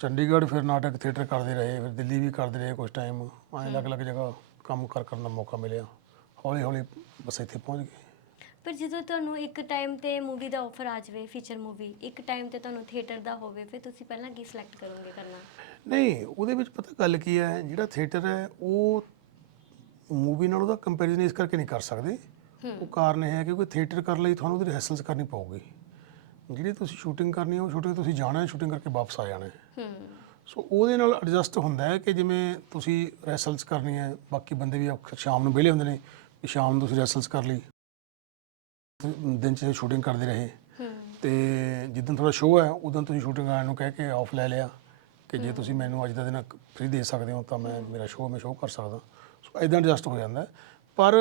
ਚੰਡੀਗੜ੍ਹ ਫਿਰ ਨਾਟਕ ਥੀਏਟਰ ਕਰਦੇ ਰਹੇ ਫਿਰ ਦਿੱਲੀ ਵੀ ਕਰਦੇ ਰਹੇ ਕੁਝ ਟਾਈਮ ਐਂ ਅਲੱਗ-ਅਲੱਗ ਜਗ੍ਹਾ ਕੰਮ ਕਰ ਕਰਨ ਦਾ ਮੌਕਾ ਮਿਲਿਆ। ਹੌਲੀ ਹੌਲੀ ਬਸ ਇੱਥੇ ਪਹੁੰਚ ਗਏ। ਪਰ ਜਦੋਂ ਤੁਹਾਨੂੰ ਇੱਕ ਟਾਈਮ ਤੇ ਮੂਵੀ ਦਾ ਆਫਰ ਆ ਜਾਵੇ ਫੀਚਰ ਮੂਵੀ ਇੱਕ ਟਾਈਮ ਤੇ ਤੁਹਾਨੂੰ ਥੀਏਟਰ ਦਾ ਹੋਵੇ ਫਿਰ ਤੁਸੀਂ ਪਹਿਲਾਂ ਕੀ ਸਿਲੈਕਟ ਕਰੋਗੇ ਕਰਨਾ? ਨਹੀਂ ਉਹਦੇ ਵਿੱਚ ਪਤਾ ਗੱਲ ਕੀ ਹੈ ਜਿਹੜਾ ਥੀਏਟਰ ਹੈ ਉਹ ਮੂਵੀ ਨਾਲ ਉਹਦਾ ਕੰਪੈਰੀਜ਼ਨ ਇਸ ਕਰਕੇ ਨਹੀਂ ਕਰ ਸਕਦੇ। ਉਹ ਕਾਰਨ ਇਹ ਹੈ ਕਿ ਕੋਈ ਥੀਏਟਰ ਕਰਨ ਲਈ ਤੁਹਾਨੂੰ ਉਹਦੀ ਰਿਹਰਸਲਸ ਕਰਨੀ ਪਊਗੀ। ਜਿਹੜੀ ਤੁਸੀਂ ਸ਼ੂਟਿੰਗ ਕਰਨੀ ਹੈ ਉਹ ਸ਼ੂਟਿੰਗ ਤੁਸੀਂ ਜਾਣਾ ਹੈ ਸ਼ੂਟਿੰਗ ਕਰਕੇ ਵਾਪਸ ਆ ਜਾਣਾ ਹੈ। ਹੂੰ। ਸੋ ਉਹਦੇ ਨਾਲ ਐਡਜਸਟ ਹੁੰਦਾ ਹੈ ਕਿ ਜਿਵੇਂ ਤੁਸੀਂ ਰਿਹਰਸਲਸ ਕਰਨੀ ਹੈ ਬਾਕੀ ਬੰਦੇ ਵੀ ਸ਼ਾਮ ਨੂੰ ਵਿਹਲੇ ਹੁੰਦੇ ਨੇ ਕਿ ਸ਼ਾਮ ਨੂੰ ਤੁਸੀਂ ਰਿਹਰਸਲਸ ਕਰ ਲਈ। ਦਿਨ 'ਚ ਸ਼ੂਟਿੰਗ ਕਰਦੇ ਰਹੇ। ਹੂੰ। ਤੇ ਜਿੱਦਣ ਤੁਹਾਡਾ ਸ਼ੋਅ ਹੈ ਉਦੋਂ ਤੁਸੀਂ ਸ਼ੂਟਿੰਗ ਵਾਲਿਆਂ ਨੂੰ ਕਹਿ ਕੇ ਆਫ ਲੈ ਲਿਆ ਕਿ ਜੇ ਤੁਸੀਂ ਮੈਨੂੰ ਅੱਜ ਦਾ ਦਿਨ ਫ੍ਰੀ ਦੇ ਸਕਦੇ ਹੋ ਤਾਂ ਮੈਂ ਮੇਰਾ ਸ਼ੋਅ ਮੈਂ ਸ਼ੋਅ ਕਰ ਸਕਦਾ। ਸੋ ਇਦਾਂ ਐਡਜਸਟ ਹੋ ਜਾਂਦਾ। ਪਰ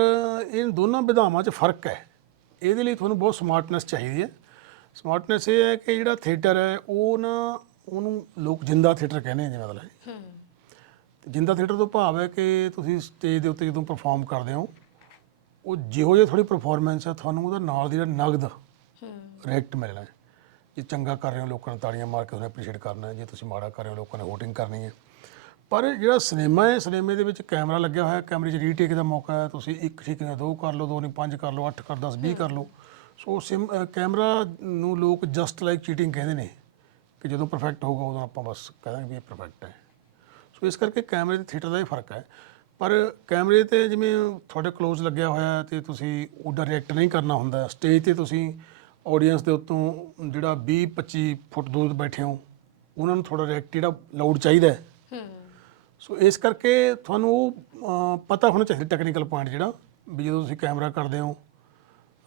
ਇਹ ਦੋਨਾਂ ਵਿਧਾਵਾਂ 'ਚ ਫ਼ਰਕ ਹੈ। ਇਹਦੇ ਲਈ ਤੁਹਾਨੂੰ ਬਹੁਤ ਸਮਾਰਟਨੈਸ ਚਾਹੀਦੀ ਹੈ। ਸਮਾਰਟਨੈਸ ਇਹ ਹੈ ਕਿ ਜਿਹੜਾ ਥੀਏਟਰ ਹੈ ਉਹ ਨਾ ਉਹਨੂੰ ਲੋਕ ਜਿੰਦਾ ਥੀਏਟਰ ਕਹਿੰਦੇ ਆ ਜਿਵੇਂ ਮਤਲਬ ਹੂੰ। ਜਿੰਦਾ ਥੀਏਟਰ ਤੋਂ ਭਾਵ ਹੈ ਕਿ ਤੁਸੀਂ ਸਟੇਜ ਦੇ ਉੱਤੇ ਜਦੋਂ ਪਰਫਾਰਮ ਕਰਦੇ ਹੋ ਉਹ ਜਿਹੋ ਜਿਹੀ ਥੋੜੀ ਪਰਫਾਰਮੈਂਸ ਹੈ ਤੁਹਾਨੂੰ ਉਹਦਾ ਨਾਲ ਦੀ ਜਿਹੜਾ ਨਗਦ ਹੂੰ। ਰਿਐਕਟ ਮਿਲਣਾ ਹੈ। ਜੇ ਚੰਗਾ ਕਰ ਰਹੇ ਹੋ ਲੋਕਾਂ ਨੇ ਤਾੜੀਆਂ ਮਾਰ ਕੇ ਉਹਨੂੰ ਐਪਰੀਸ਼ੀਏਟ ਕਰਨਾ ਹੈ ਜੇ ਤੁਸੀਂ ਮਾੜਾ ਕਰ ਰਹੇ ਹੋ ਲੋਕਾਂ ਨੇ ਵੋਟਿੰਗ ਕਰਨੀ ਹੈ। ਪਰ ਜਿਹੜਾ ਸਿਨੇਮਾ ਹੈ ਸਿਨੇਮੇ ਦੇ ਵਿੱਚ ਕੈਮਰਾ ਲੱਗਿਆ ਹੋਇਆ ਕੈਮਰੇ 'ਚ ਰੀਟੇਕ ਦਾ ਮੌਕਾ ਹੈ ਤੁਸੀਂ ਇੱਕ ਠੀਕ ਨਹੀਂ ਦੋ ਕਰ ਲਓ ਦੋ ਨਹੀਂ ਪੰਜ ਕਰ ਲਓ ਅੱਠ ਕਰ 10 20 ਕਰ ਲਓ। ਸੋ ਸਿਮ ਕੈਮਰਾ ਨੂੰ ਲੋਕ ਜਸਟ ਲਾਈਕ ਚੀਟਿੰਗ ਕਹਿੰਦੇ ਨੇ ਕਿ ਜਦੋਂ ਪਰਫੈਕਟ ਹੋਊਗਾ ਉਦੋਂ ਆਪਾਂ ਬਸ ਕਹਾਂਗੇ ਵੀ ਇਹ ਪਰਫੈਕਟ ਹੈ। ਸੋ ਇਸ ਕਰਕੇ ਕੈਮਰੇ ਤੇ ਥੀਏਟਰ ਦਾ ਹੀ ਫ਼ਰਕ ਹੈ। ਪਰ ਕੈਮਰੇ ਤੇ ਜਿਵੇਂ ਤੁਹਾਡੇ ক্লোਜ਼ ਲੱਗਿਆ ਹੋਇਆ ਹੈ ਤੇ ਤੁਸੀਂ ਉਹਦਾ ਰਿਐਕਟ ਨਹੀਂ ਕਰਨਾ ਹੁੰਦਾ ਸਟੇਜ ਤੇ ਤੁਸੀਂ ਆਡੀਅנס ਦੇ ਉੱਤੋਂ ਜਿਹੜਾ 20 25 ਫੁੱਟ ਦੂਰ ਬੈਠੇ ਹੋ ਉਹਨਾਂ ਨੂੰ ਥੋੜਾ ਰਿਐਕਟ ਜਿਹੜਾ ਲਾਊਡ ਚਾਹੀਦਾ ਹੈ। ਸੋ ਇਸ ਕਰਕੇ ਤੁਹਾਨੂੰ ਉਹ ਪਤਾ ਹੋਣਾ ਚਾਹੀਦਾ ਟੈਕਨੀਕਲ ਪੁਆਇੰਟ ਜਿਹੜਾ ਵੀ ਜਦੋਂ ਤੁਸੀਂ ਕੈਮਰਾ ਕਰਦੇ ਹੋ।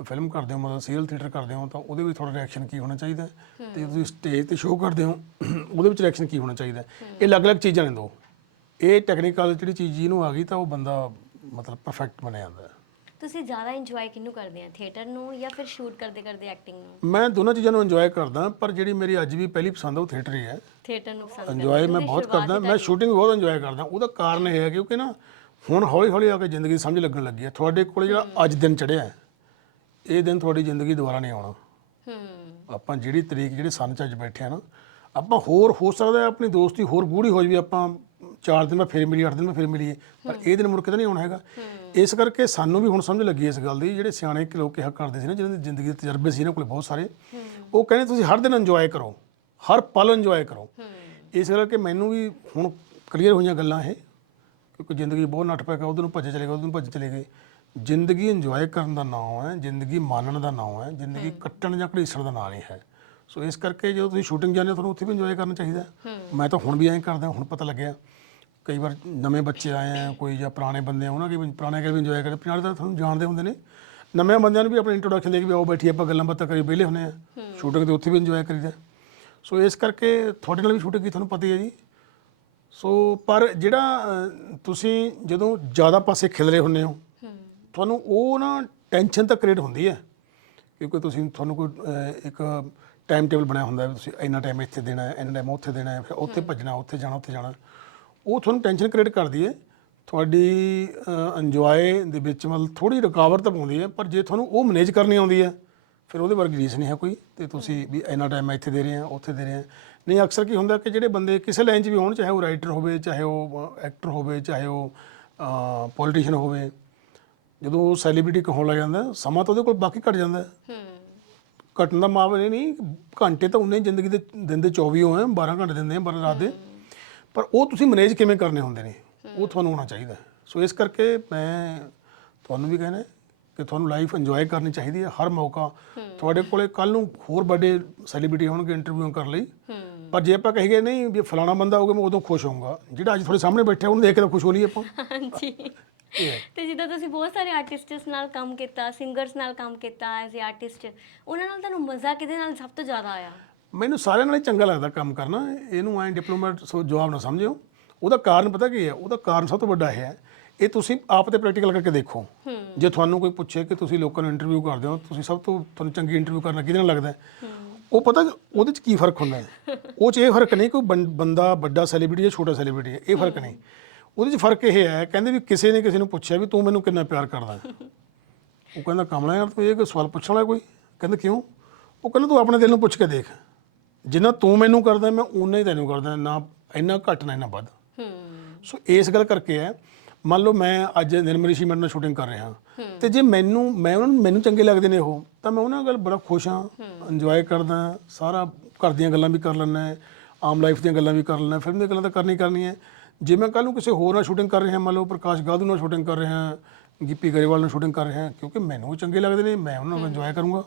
ਫਿਲਮ ਕਰਦੇ ਹੋ ਮਤਲਬ ਸੀਰੀਅਲ ਥੀਏਟਰ ਕਰਦੇ ਹੋ ਤਾਂ ਉਹਦੇ ਵਿੱਚ ਤੁਹਾਡਾ ਰਿਐਕਸ਼ਨ ਕੀ ਹੋਣਾ ਚਾਹੀਦਾ ਹੈ? ਤੇ ਤੁਸੀਂ ਸਟੇਜ ਤੇ ਸ਼ੋਅ ਕਰਦੇ ਹੋ ਉਹਦੇ ਵਿੱਚ ਰਿਐਕਸ਼ਨ ਕੀ ਹੋਣਾ ਚਾਹੀਦਾ ਹੈ। ਇਹ ਅਲੱਗ-ਅਲੱਗ ਚੀਜ਼ਾਂ ਨੇ ਦੋ। ਇਹ ਟੈਕਨੀਕਲ ਜਿਹੜੀ ਚੀਜ਼ ਜਿਹਨੂੰ ਆ ਗਈ ਤਾਂ ਉਹ ਬੰਦਾ ਮਤਲਬ ਪਰਫੈਕਟ ਬਣਿਆ ਜਾਂਦਾ ਹੈ। ਤੁਸੀਂ ਜ਼ਿਆਦਾ ਇੰਜੋਏ ਕਿਹਨੂੰ ਕਰਦੇ ਆ ਥੀਏਟਰ ਨੂੰ ਜਾਂ ਫਿਰ ਸ਼ੂਟ ਕਰਦੇ ਕਰਦੇ ਐਕਟਿੰਗ ਨੂੰ? ਮੈਂ ਦੋਨਾਂ ਚੀਜ਼ਾਂ ਨੂੰ ਇੰਜੋਏ ਕਰਦਾ ਪਰ ਜਿਹੜੀ ਮੇਰੀ ਅੱਜ ਵੀ ਪਹਿਲੀ ਪਸੰਦ ਆ ਉਹ ਥੀਏਟਰ ਹੀ ਹੈ। ਥੀਏਟਰ ਨੂੰ ਪਸੰਦ ਇੰਜੋਏ ਮੈਂ ਬਹੁਤ ਕਰਦਾ ਮੈਂ ਸ਼ੂਟਿੰਗ ਬਹੁਤ ਇੰਜੋਏ ਕਰਦਾ। ਉਹਦਾ ਕਾਰਨ ਇਹ ਹੈ ਕਿਉਂਕਿ ਨਾ ਹੁਣ ਹੌਲੀ ਹੌਲੀ ਆ ਕੇ ਜ਼ਿੰਦਗੀ ਸਮਝ ਲੱਗਣ ਲੱਗੀ ਹੈ। ਤੁਹਾਡੇ ਕੋਲ ਜਿਹੜਾ ਅੱਜ ਦਿਨ ਚੜਿਆ ਹੈ ਇਹ ਦਿਨ ਤੁਹਾਡੀ ਜ਼ਿੰਦਗੀ ਦੁਬਾਰਾ ਨਹੀਂ ਆਉਣਾ। ਹੂੰ। ਆਪਾਂ ਜਿਹੜੀ ਤਰੀਕ ਜਿਹੜੇ ਸੰਨ ਚ ਅੱਜ ਬੈਠੇ ਆ ਨਾ ਆਪਾਂ ਹੋਰ ਹੋ ਸਕਦਾ ਹੈ ਆਪਣੀ ਦੋਸਤੀ ਹੋਰ ਗੂੜੀ ਹੋ ਜਾਵੇ ਆਪਾਂ ਚਾਰ ਦਿਨ ਬਾਅਦ ਫਿਰ ਮਿਲੀਏ ਅੱਠ ਦਿਨ ਬਾਅਦ ਫਿਰ ਮਿਲੀਏ ਪਰ ਇਹ ਦਿਨ ਮੁੜ ਕੇ ਤਾਂ ਨਹੀਂ ਆਉਣਾ ਹੈਗਾ। ਇਸ ਕਰਕੇ ਸਾਨੂੰ ਵੀ ਹੁਣ ਸਮਝ ਲੱਗੀ ਇਸ ਗੱਲ ਦੀ ਜਿਹੜੇ ਸਿਆਣੇ ਲੋਕ ਕਿਹਾ ਕਰਦੇ ਸੀ ਨਾ ਜਿਹਨਾਂ ਦੀ ਜ਼ਿੰਦਗੀ ਦੇ ਤਜਰਬੇ ਸੀ ਇਹਨਾਂ ਕੋਲੇ ਬਹੁਤ ਸਾਰੇ ਉਹ ਕਹਿੰਦੇ ਤੁਸੀਂ ਹਰ ਦਿਨ ਇੰਜੋਏ ਕਰੋ ਹਰ ਪਲ ਇੰਜੋਏ ਕਰੋ। ਇਸ ਕਰਕੇ ਮੈਨੂੰ ਵੀ ਹੁਣ ਕਲੀਅਰ ਹੋਈਆਂ ਗੱਲਾਂ ਇਹ ਕਿਉਂਕਿ ਜ਼ਿੰਦਗੀ ਬਹੁਤ ਨੱਠ ਪੈ ਗਿਆ ਉਧਰ ਨੂੰ ਭੱਜੇ ਚਲੇ ਗਏ ਉਧਰ ਨੂੰ ਭੱਜੇ ਚਲੇ ਗਏ। ਜ਼ਿੰਦਗੀ ਇੰਜੋਏ ਕਰਨ ਦਾ ਨਾਮ ਹੈ ਜ਼ਿੰਦਗੀ ਮਾਣਨ ਦਾ ਨਾਮ ਹੈ ਜ਼ਿੰਦਗੀ ਕੱਟਣ ਜਾਂ ਘੜੀਸਣ ਦਾ ਨਾਮ ਨਹੀਂ ਹੈ। ਸੋ ਇਸ ਕਰਕੇ ਜਦੋਂ ਤੁਸੀਂ ਸ਼ੂਟਿੰਗ ਜਾਂਦੇ ਹੋ ਤੁਹਾਨੂੰ ਉੱਥੇ ਵੀ ਇੰਜੋਏ ਕਰਨਾ ਚਾਹੀਦਾ। ਮੈਂ ਤਾਂ ਹੁਣ ਵੀ ਐਂ ਕਰਦਾ ਹੁਣ ਪਤਾ ਲੱਗਿਆ। ਕਈ ਵਾਰ ਨਵੇਂ ਬੱਚੇ ਆਏ ਆ ਕੋਈ ਜਾਂ ਪੁਰਾਣੇ ਬੰਦੇ ਆ ਉਹਨਾਂ ਕੇ ਵੀ ਪੁਰਾਣੇ ਕੇ ਵੀ ਇੰਜੋਏ ਕਰਦੇ ਪੁਰਾਣੇ ਤਾਂ ਤੁਹਾਨੂੰ ਜਾਣਦੇ ਹੁੰਦੇ ਨੇ। ਨਵੇਂ ਬੰਦਿਆਂ ਨੂੰ ਵੀ ਆਪਣੀ ਇੰਟਰੋਡਕਸ਼ਨ ਦੇ ਕੇ ਵੀ ਆਓ ਬੈਠੀਏ ਆਪਾਂ ਗੱਲਾਂ ਬਾਤਾਂ ਕਰੀ ਵਿਹਲੇ ਹੁੰਦੇ ਆ। ਸ਼ੂਟਿੰਗ ਦੇ ਉੱਥੇ ਵੀ ਇੰਜੋਏ ਕਰੀਦਾ ਸੋ ਇਸ ਕਰਕੇ ਤੁਹਾਡੇ ਨਾਲ ਵੀ ਸ਼ੂਟਿੰਗ ਕੀ ਤੁਹਾਨੂੰ ਪਤਾ ਹੀ ਹੈ ਜੀ। ਸੋ ਪਰ ਜਿਹੜਾ ਤੁਸੀਂ ਜਦੋਂ ਜ਼ਿਆਦਾ ਪਾਸੇ ਖਿਲਰੇ ਹੁੰਦੇ ਹੋ ਤੁਹਾਨੂੰ ਉਹ ਨਾ ਟੈਨਸ਼ਨ ਤਾਂ ਕ੍ਰੀਏਟ ਹੁੰਦੀ ਹੈ ਕਿਉਂਕਿ ਤੁਸੀਂ ਤੁਹਾਨੂੰ ਕੋਈ ਇੱਕ ਟਾਈਮ ਟੇਬਲ ਬਣਾਇਆ ਹੁੰਦਾ ਹੈ ਵੀ ਤੁਸੀਂ ਇੰਨਾ ਟਾਈਮ ਇੱਥੇ ਦੇਣਾ ਹੈ ਇੰਨਾ ਟਾਈਮ ਉੱਥੇ ਦੇਣਾ ਹੈ ਫਿਰ ਉੱਥੇ ਭੱਜਣਾ ਉੱਥੇ ਜਾਣਾ ਉੱਥੇ ਜਾਣਾ। ਉਹ ਤੁਹਾਨੂੰ ਟੈਨਸ਼ਨ ਕ੍ਰੀਏਟ ਕਰਦੀ ਹੈ। ਤੁਹਾਡੀ ਇੰਜੋਏ ਦੇ ਵਿੱਚ ਮਤਲਬ ਥੋੜੀ ਰੁਕਾਵਟ ਤਾਂ ਪਾਉਂਦੀ ਹੈ ਪਰ ਜੇ ਤੁਹਾਨੂੰ ਉਹ ਮੈਨੇਜ ਕਰਨੀ ਆਉਂਦੀ ਹੈ ਫਿਰ ਉਹਦੇ ਵਰਗੀ ਰੀਸ ਨਹੀਂ ਹੈ ਕੋਈ। ਤੇ ਤੁਸੀਂ ਵੀ ਇੰਨਾ ਟਾਈਮ ਇੱਥੇ ਦੇ ਰਹੇ ਹਾਂ ਉੱਥੇ ਦੇ ਰਹੇ। ਹਾਂ ਨਹੀਂ ਅਕਸਰ ਕੀ ਹੁੰਦਾ ਕਿ ਜਿਹੜੇ ਬੰਦੇ ਕਿਸੇ ਲਾਈਨ 'ਚ ਵੀ ਹੋਣ ਚਾਹੇ ਉਹ ਰਾਈਟਰ ਹੋਵੇ ਚਾਹੇ ਉਹ ਐਕਟਰ ਹੋਵੇ ਚਾਹੇ ਉਹ ਪੋਲੀਟੀਸ਼ੀਅਨ ਹੋਵੇ ਜਦੋਂ ਉਹ ਸੈਲੀਬ੍ਰਿਟੀ ਕਹਾਉਣ ਲੱਗ ਜਾਂਦਾ ਸਮਾਂ ਤਾਂ ਉਹਦੇ ਕੋਲ ਬਾਕੀ ਘਟ ਜਾਂਦਾ। ਹੈ। ਘਟਣ ਦਾ ਮਾਮਲਾ ਇਹ ਨਹੀਂ ਘੰਟੇ ਤਾਂ ਹੀ ਜ਼ਿੰਦਗੀ ਦੇ ਦਿਨ ਦੇ 24 ਹੋਏ 12 ਘੰਟੇ ਦਿੰਦੇ ਆ 12 ਰਾਤ ਦੇ। ਪਰ ਉਹ ਤੁਸੀਂ ਮੈਨੇਜ ਕਿਵੇਂ ਕਰਨੇ ਹੁੰਦੇ ਨੇ? ਉਹ ਤੁਹਾਨੂੰ ਹੋਣਾ ਚਾਹੀਦਾ। ਸੋ ਇਸ ਕਰਕੇ ਮੈਂ ਤੁਹਾਨੂੰ ਵੀ ਕਹਿੰਦਾ ਕਿ ਤੁਹਾਨੂੰ ਲਾਈਫ ਇੰਜੋਏ ਕਰਨੀ ਚਾਹੀਦੀ ਹੈ ਹਰ ਮੌਕਾ। ਤੁਹਾਡੇ ਕੋਲੇ ਕੱਲ ਨੂੰ ਹੋਰ ਵੱਡੇ ਸੈਲੀਬ੍ਰਿਟੀ ਹੋਣਗੇ ਇੰਟਰਵਿਊ ਕਰਨ ਲਈ। ਪਰ ਜੇ ਆਪਾਂ ਕਹੀਏ ਨਹੀਂ ਵੀ ਫਲਾਣਾ ਬੰਦਾ ਹੋਊਗਾ ਮੈਂ ਉਦੋਂ ਖੁਸ਼ ਹੋਊਂਗਾ। ਜਿਹੜਾ ਅੱਜ ਤੁਹਾਡੇ ਸਾਹਮਣੇ ਬੈਠਾ ਉਹਨੂੰ ਦੇਖ ਕੇ ਤਾਂ ਖੁਸ਼ ਹੋ ਲਈਏ ਆਪਾਂ। ਹਾਂਜੀ। ਤੇ ਜਿੱਦਾਂ ਤੁਸੀਂ ਬਹੁਤ ਸਾਰੇ ਆਰਟਿਸਟਸ ਨਾਲ ਕੰਮ ਕੀਤਾ ਸਿੰਗਰਸ ਨਾਲ ਕੰਮ ਕੀਤਾ ਐਜ਼ ਅ ਆਰਟਿਸਟ ਉਹਨਾਂ ਨਾਲ ਤੁਹਾਨੂੰ ਮਜ਼ਾ ਕਿਹਦੇ ਨਾਲ ਸਭ ਤੋਂ ਜ਼ਿਆਦਾ ਆਇਆ? ਮੈਨੂੰ ਸਾਰਿਆਂ ਨਾਲ ਹੀ ਚੰਗਾ ਲੱਗਦਾ ਕੰਮ ਕਰਨਾ ਇਹਨੂੰ ਐਂ ਡਿਪਲੋਮੈਟ ਸੋ ਜਵਾਬ ਨਾ ਸਮਝਿਓ। ਉਹਦਾ ਕਾਰਨ ਪਤਾ ਕੀ ਹੈ? ਉਹਦਾ ਕਾਰਨ ਸਭ ਤੋਂ ਵੱਡਾ ਇਹ ਹੈ ਇਹ ਤੁਸੀਂ ਆਪ ਤੇ ਪ੍ਰੈਕਟੀਕਲ ਕਰਕੇ ਦੇਖੋ। ਜੇ ਤੁਹਾਨੂੰ ਕੋਈ ਪੁੱਛੇ ਕਿ ਤੁਸੀਂ ਲੋਕਾਂ ਨੂੰ ਇੰਟਰਵਿਊ ਕਰਦੇ ਹੋ ਤੁਸੀਂ ਸਭ ਤੋਂ ਤੁਹਾਨੂੰ ਚੰਗੀ ਇੰਟਰਵਿਊ ਕਰਨਾ ਕਿਹਦੇ ਨਾਲ ਲੱਗਦਾ? ਉਹ ਪਤਾ ਉਹਦੇ ਚ ਕੀ ਫ਼ਰਕ ਹੁੰਦਾ ਹੈ? ਉਹ ਚ ਇਹ ਫ਼ਰਕ ਨਹੀਂ ਕੋਈ ਬੰਦਾ ਵੱਡਾ ਸੈਲੀਬ੍ਰਿਟੀ ਜਾਂ ਛੋਟਾ ਸੈਲੀਬ੍ਰਿਟੀ ਹੈ ਇਹ ਫ਼ਰਕ ਨਹੀਂ। ਉਹਦੇ ਚ ਫ਼ਰਕ ਇਹ ਹੈ ਕਹਿੰਦੇ ਵੀ ਕਿਸੇ ਨੇ ਕਿਸੇ ਨੂੰ ਪੁੱਛਿਆ ਵੀ ਤੂੰ ਮੈਨੂੰ ਕਿੰਨਾ ਪਿਆਰ ਕਰਦਾ? ਉਹ ਕਹਿੰਦਾ ਕਮਲਾ ਯਾਰ ਤੂੰ ਇਹ ਕੋਈ ਸਵਾਲ ਪੁੱਛਣ ਵਾਲਾ ਕੋਈ? ਕਹਿੰਦਾ ਕਿਉਂ? ਉਹ ਕਹਿੰਦਾ ਤੂੰ ਆਪਣੇ ਦਿਲ ਨੂੰ ਪੁੱਛ ਕੇ ਦੇਖ। ਜਿੰਨਾ ਤੂੰ ਮੈਨੂੰ ਕਰਦਾ ਮੈਂ ਉਨਾ ਹੀ ਤੈਨੂੰ ਕਰਦਾ ਨਾ ਇੰਨਾ ਘੱਟ ਨਾ ਇੰਨਾ ਵੱਧ। ਹੂੰ। ਸੋ ਇਸ ਗੱਲ ਕਰਕੇ ਹੈ ਮੰਨ ਲਓ ਮੈਂ ਅੱਜ ਨਿਰਮਲ ਰਿਸ਼ੀ ਮੈਡਮ ਨਾਲ ਸ਼ੂਟਿੰਗ ਕਰ ਰਿਹਾ ਤੇ ਜੇ ਮੈਨੂੰ ਮੈਂ ਉਹਨਾਂ ਨੂੰ ਮੈਨੂੰ ਚੰਗੇ ਲੱਗਦੇ ਨੇ ਉਹ ਤਾਂ ਮੈਂ ਉਹਨਾਂ ਨਾਲ ਬੜਾ ਖੁਸ਼ ਹਾਂ। ਇੰਜੋਏ ਕਰਦਾ ਸਾਰਾ ਘਰ ਦੀਆਂ ਗੱਲਾਂ ਵੀ ਕਰ ਲੈਂਦਾ ਆਮ ਲਾਈਫ ਦੀਆਂ ਗੱਲਾਂ ਵੀ ਕਰ ਲੈਂਦਾ ਫਿਲਮ ਦੀਆਂ ਗੱਲਾਂ ਤਾਂ ਕਰਨੀ ਕਰਨੀ ਹੈ। ਜੇ ਮੈਂ ਕੱਲ ਨੂੰ ਕਿਸੇ ਹੋਰ ਨਾਲ ਸ਼ੂਟਿੰਗ ਕਰ ਰਿਹਾ ਮੰਨ ਲਓ ਪ੍ਰਕਾਸ਼ ਗਾਦੂ ਨਾਲ ਸ਼ੂਟਿੰਗ ਕਰ ਰਿਹਾ ਗਿੱਪੀ ਗਰੇਵਾਲ ਨਾਲ ਸ਼ੂਟਿੰਗ ਕਰ ਰਿਹਾ ਕਿਉਂਕਿ ਮੈਨੂੰ ਉਹ ਚੰਗੇ ਲੱਗਦੇ ਨੇ ਮੈਂ ਉਹਨਾਂ ਨਾਲ ਇੰਜੋਏ ਕਰੂੰਗਾ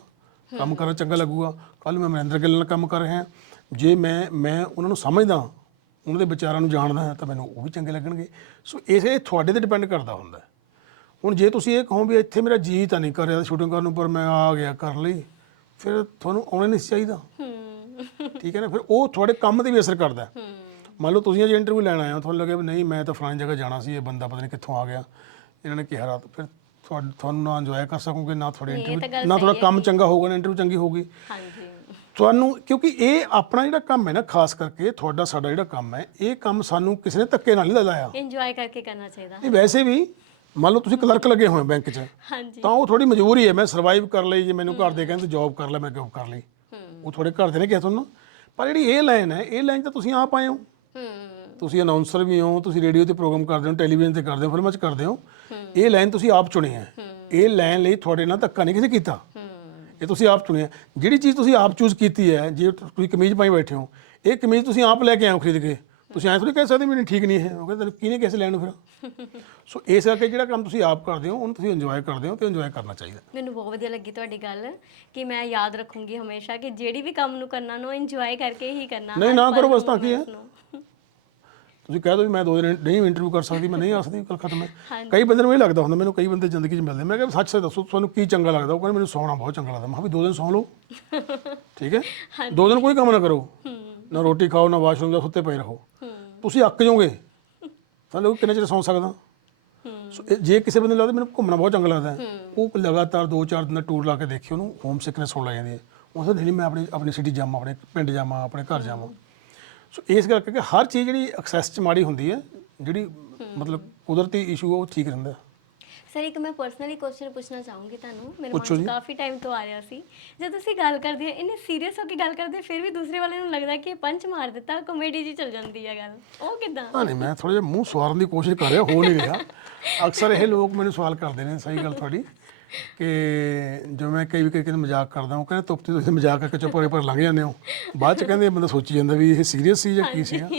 ਕੰਮ ਕਰਨਾ ਚੰਗਾ ਲੱਗੂਗਾ। ਕੱਲ ਮੈਂ ਮਨਿੰਦਰ ਗਿੱਲ ਨਾਲ ਕੰਮ ਕਰ ਰਿਹਾ ਜੇ ਮੈਂ ਮੈਂ ਉਹਨਾਂ ਨੂੰ ਸਮਝਦਾ ਉਹਨਾਂ ਦੇ ਵਿਚਾਰਾਂ ਨੂੰ ਜਾਣਦਾ ਤਾਂ ਮੈਨੂੰ ਉਹ ਵੀ ਚੰਗੇ ਲੱਗਣਗੇ। ਸੋ ਇਹ ਇਹ ਤੁਹਾਡੇ ਤੇ ਡਿਪੈਂਡ ਕਰਦਾ ਹੁੰਦਾ। ਹੁਣ ਜੇ ਤੁਸੀਂ ਇਹ ਕਹੋ ਵੀ ਇੱਥੇ ਮੇਰਾ ਜੀ ਤਾਂ ਨਹੀਂ ਕਰ ਰਿਹਾ ਸ਼ੂਟਿੰਗ ਕਰਨ ਨੂੰ ਪਰ ਮੈਂ ਆ ਗਿਆ ਕਰ ਲਈ ਫਿਰ ਤੁਹਾਨੂੰ ਆਉਣਾ ਨਹੀਂ ਚਾਹੀਦਾ। ਠੀਕ ਹੈ ਨਾ? ਫਿਰ ਉਹ ਤੁਹਾਡੇ ਕੰਮ ਤੇ ਵੀ ਅਸਰ ਕਰਦਾ ਮੰਨ ਲਓ ਤੁਸੀਂ ਅੱਜ ਇੰਟਰਵਿਊ ਲੈਣ ਆਏ ਹੋ ਤੁਹਾਨੂੰ ਲੱਗਿਆ ਵੀ ਨਹੀਂ ਮੈਂ ਤਾਂ ਫਲਾਣੀ ਜਗ੍ਹਾ ਜਾਣਾ ਸੀ ਇਹ ਬੰਦਾ ਪਤਾ ਨਹੀਂ ਕਿੱਥੋਂ ਆ ਗਿਆ। ਇਹਨਾਂ ਨੇ ਕਿਹਾ ਰਾਤ ਫਿਰ ਤੁਹਾਡ- ਤੁਹਾਨੂੰ ਨਾ ਇੰਜੋਏ ਕਰ ਸਕੋਗੇ ਨਾ ਤੁਹਾਡੇ ਨਹੀਂ, ਇਹ ਤਾਂ ਇੰਟਰਵਿਊ ਗੱਲ ਨਾ ਤੁਹਾਡਾ ਕੰਮ ਚੰਗਾ ਹੋਊਗਾ ਨਾ ਇੰਟਰਵਿਊ ਚੰਗੀ ਹੋਊਗੀ। ਹਾਂਜੀ। ਤੁਹਾਨੂੰ ਕਿਉਂਕਿ ਇਹ ਆਪਣਾ ਜਿਹੜਾ ਕੰਮ ਹੈ ਨਾ ਖਾਸ ਕਰਕੇ ਤੁਹਾਡਾ ਸਾਡਾ ਜਿਹੜਾ ਕੰਮ ਹੈ ਇਹ ਕੰਮ ਸਾਨੂੰ ਕਿਸੇ ਨੇ ਧੱਕੇ ਨਾਲ ਨਹੀਂ ਲਾਇਆ। ਇੰਜੋਏ ਕਰਕੇ ਕਰਨਾ ਚਾਹੀਦਾ। ਨਹੀਂ ਵੈਸੇ ਵੀ ਮੰਨ ਲਓ ਤੁਸੀਂ ਕਲਰਕ ਲੱਗੇ ਹੋਏ ਬੈਂਕ 'ਚ ਹਾਂਜੀ। ਤਾਂ ਉਹ ਥੋੜੀ ਮਜਬੂਰੀ ਹੈ ਮੈਂ ਸਰਵਾਈਵ ਕਰ ਲਈ ਜੇ ਮੈਨੂੰ ਘਰ ਦੇ ਕਹਿੰਦੇ ਜੌਬ ਕਰ ਲੈ ਮੈਂ ਜੌਬ ਕਰ ਲਈ। ਉਹ ਤੁਹਾਡੇ ਘਰ ਦੇ ਨੇ ਕਿਹਾ ਤੁਹਾਨੂੰ। ਪਰ ਜਿਹੜੀ ਇਹ ਲਾਈਨ ਹੈ ਇਹ ਲਾਈਨ ਤਾਂ ਤੁਸੀਂ ਆਪ ਆਏ ਹੋ। ਹੂੰ ਤੁਸੀਂ ਅਨਾਉਂਸਰ ਵੀ ਹੋ, ਤੁਸੀਂ ਰੇਡੀਓ ਤੇ ਪ੍ਰੋਗਰਾਮ ਕਰਦੇ ਹੋ ਟੈਲੀਵਿਜ਼ਨ ਤੇ ਕਰਦੇ ਹੋ, ਫਿਲਮਾਂ 'ਚ ਕਰਦੇ ਹੋ, ਇਹ ਲਾਈਨ ਤੁਸੀਂ ਆਪ ਚੁਣੀ ਹੈ। ਇਹ ਲਾਈਨ ਲਈ ਤੁਹਾਡੇ ਨਾਲ ਧੱਕਾ ਨਹੀਂ ਕਿਸੇ ਕੀਤਾ। ਇਹ ਤੁਸੀਂ ਆਪ ਚੁਣੀ ਹੈ। ਜਿਹੜੀ ਚੀਜ਼ ਤੁਸੀਂ ਆਪ ਚੂਜ਼ ਕੀਤੀ ਹੈ, ਜੇ ਤੁਸੀਂ ਕਮੀਜ਼ ਪਾਈ ਬੈਠੇ ਹੋ, ਇਹ ਕਮੀਜ਼ ਤੁਸੀਂ ਆਪ ਲੈ ਕੇ ਆਏ ਹੋ ਖਰੀਦ ਕੇ। ਤੁਸੀਂ ਐਂ ਥੋੜੀ ਕਹਿ ਸਕਦੇ ਵੀ ਨਹੀਂ ਠੀਕ ਨਹੀਂ ਹੈ। ਉਹ ਕਹਿੰਦੇ ਤੈਨੂੰ ਕਿਹਨੇ ਕਿਸੇ ਲੈਣ ਨੂੰ ਫਿਰ? ਸੋ ਇਸ ਕਰਕੇ ਜਿਹੜਾ ਕੰਮ ਤੁਸੀਂ ਆਪ ਕਰਦੇ ਹੋ ਉਹਨੂੰ ਤੁਸੀਂ ਇੰਜੋਏ ਕਰਦੇ ਹੋ ਤੇ ਇੰਜੋਏ ਕਰਨਾ ਚਾਹੀਦਾ। ਮੈਨੂੰ ਬਹੁਤ ਵਧੀਆ ਲੱਗੀ ਤੁਹਾਡੀ ਗੱਲ ਕਿ ਮੈਂ ਯਾਦ ਰੱਖੂੰਗੀ ਹਮੇਸ਼ਾ ਕਿ ਜਿਹੜੀ ਵੀ ਕੰਮ ਨੂੰ ਕਰਨਾ ਨੂੰ ਇੰਜੋਏ ਕਰਕੇ ਹੀ ਕਰਨਾ। ਨਹੀਂ, ਨਾ ਕਰੋ, ਬਸ ਤਾਂ ਕੀ ਹੈ? ਤੁਸੀਂ ਕਹਿ ਦੋ ਵੀ ਮੈਂ ਦੋ ਦਿਨ ਨਹੀਂ ਇੰਟਰਵਿਊ ਕਰ ਸਕਦੀ ਮੈਂ ਨਹੀਂ ਆ ਸਕਦੀ ਗੱਲ ਖਤਮ ਹੈ। ਕਈ ਬੰਦੇ ਨੂੰ ਇਹ ਲੱਗਦਾ ਹੁੰਦਾ ਮੈਨੂੰ ਕਈ ਬੰਦੇ ਜ਼ਿੰਦਗੀ 'ਚ ਮਿਲਦੇ ਮੈਂ ਕਿਹਾ ਸੱਚ ਸੱਚ ਦੱਸੋ ਤੁਹਾਨੂੰ ਕੀ ਚੰਗਾ ਲੱਗਦਾ? ਉਹ ਕਹਿੰਦੇ ਮੈਨੂੰ ਸੌਣਾ ਬਹੁਤ ਚੰਗਾ ਲੱਗਦਾ। ਮੈਂ ਕਿਹਾ ਵੀ ਦੋ ਦਿਨ ਸੌਂ ਲਓ। ਠੀਕ ਹੈ? ਦੋ ਦਿਨ ਕੋਈ ਕੰਮ ਨਾ ਕਰੋ। ਨਾ ਰੋਟੀ ਖਾਓ ਨਾ ਵਾਸ਼ਰੂਮ ਜਾ ਸੁੱਤੇ ਪਏ ਰਹੋ। ਤੁਸੀਂ ਅੱਕ ਜਾਓਗੇ। ਤਾਂ ਲੋਕ ਕਿੰਨੇ ਚਿਰ ਸੌਂ ਸਕਦਾ? ਸੋ ਜੇ ਕਿਸੇ ਬੰਦੇ ਨੂੰ ਲੱਗਦਾ ਮੈਨੂੰ ਘੁੰਮਣਾ ਬਹੁਤ ਚੰਗਾ ਲੱਗਦਾ ਹੈ, ਉਹ ਲਗਾਤਾਰ 2-4 ਦਿਨ ਦਾ ਟੂਰ ਲਾ ਕੇ ਦੇਖਿਓ ਉਹਨੂੰ ਹੋਮ ਸਿਕਨੈਸ ਹੋਣ ਲੱਗ ਜਾਂਦੀ ਹੈ। ਉਹ ਕਹਿੰਦਾ ਨਹੀਂ ਮੈਂ ਆਪਣੀ ਆਪਣੀ ਸਿਟੀ ਜਾਵਾਂ ਆਪਣੇ ਪਿੰਡ ਜਾਵਾਂ ਆਪਣੇ ਘਰ ਜਾਵਾਂ। ਸੋ ਇਸ ਕਰਕੇ ਕਿ ਹਰ ਚੀਜ਼ ਜਿਹੜੀ ਐਕਸੈਸ ਚ ਮਾੜੀ ਹੁੰਦੀ ਹੈ ਜਿਹੜੀ ਮਤਲਬ ਕੁਦਰਤੀ ਇਸ਼ੂ ਉਹ ਠੀਕ ਰਹਿੰਦਾ। ਸਰ ਇੱਕ ਮੈਂ ਪਰਸਨਲੀ ਕੁਐਸਚਨ ਪੁੱਛਣਾ ਚਾਹੂੰਗੀ ਤੁਹਾਨੂੰ। ਮੇਰੇ ਪੁੱਛੋ ਮਨ ਜੀ। 'ਚ ਕਾਫੀ ਟਾਈਮ ਤੋਂ ਆ ਰਿਹਾ ਸੀ। ਜਦ ਤੁਸੀਂ ਗੱਲ ਕਰਦੇ ਹੋ ਇੰਨੇ ਸੀਰੀਅਸ ਹੋ ਕੇ ਗੱਲ ਕਰਦੇ ਹੋ, ਫਿਰ ਵੀ ਦੂਸਰੇ ਵਾਲੇ ਨੂੰ ਲੱਗਦਾ ਕਿ ਇਹ ਪੰਚ ਮਾਰ ਦਿੱਤਾ ਕਾਮੇਡੀ ਜੀ ਚੱਲ ਜਾਂਦੀ ਹੈ ਗੱਲ। ਉਹ ਕਿਦਾਂ? ਨਹੀਂ ਮੈਂ ਥੋੜਾ ਜਿਹਾ ਮੂੰਹ ਸਵਾਰਨ ਦੀ ਕੋਸ਼ਿਸ਼ ਕਰ ਰਿਹਾ ਹੋ ਨਹੀਂ ਰਿਹਾ। ਅਕਸਰ ਇਹ ਲੋਕ ਮੈਨੂੰ ਸਵਾਲ ਕਰਦੇ ਨੇ ਸਹੀ ਗੱਲ ਤੁਹਾਡੀ ਕਿ ਜੋ ਮੈਂ ਕਈ ਵੀ ਕਿਸੇ ਮਜ਼ਾਕ ਕਰਦਾ ਹਾਂ ਕਹਿੰਦੇ ਤੁਪਤੀ ਤੁਸੀਂ ਮਜ਼ਾਕ ਕਰਕੇ ਚੁੱਪ ਹੋਏ ਪਰ ਲੰਘ ਜਾਂਦੇ ਹੋ। ਬਾਅਦ ਚ ਕਹਿੰਦੇ ਬੰਦਾ ਸੋਚੀ ਜਾਂਦਾ ਵੀ ਇਹ ਸੀਰੀਅਸ ਸੀ ਜਾਂ ਕੀ ਸੀਗਾ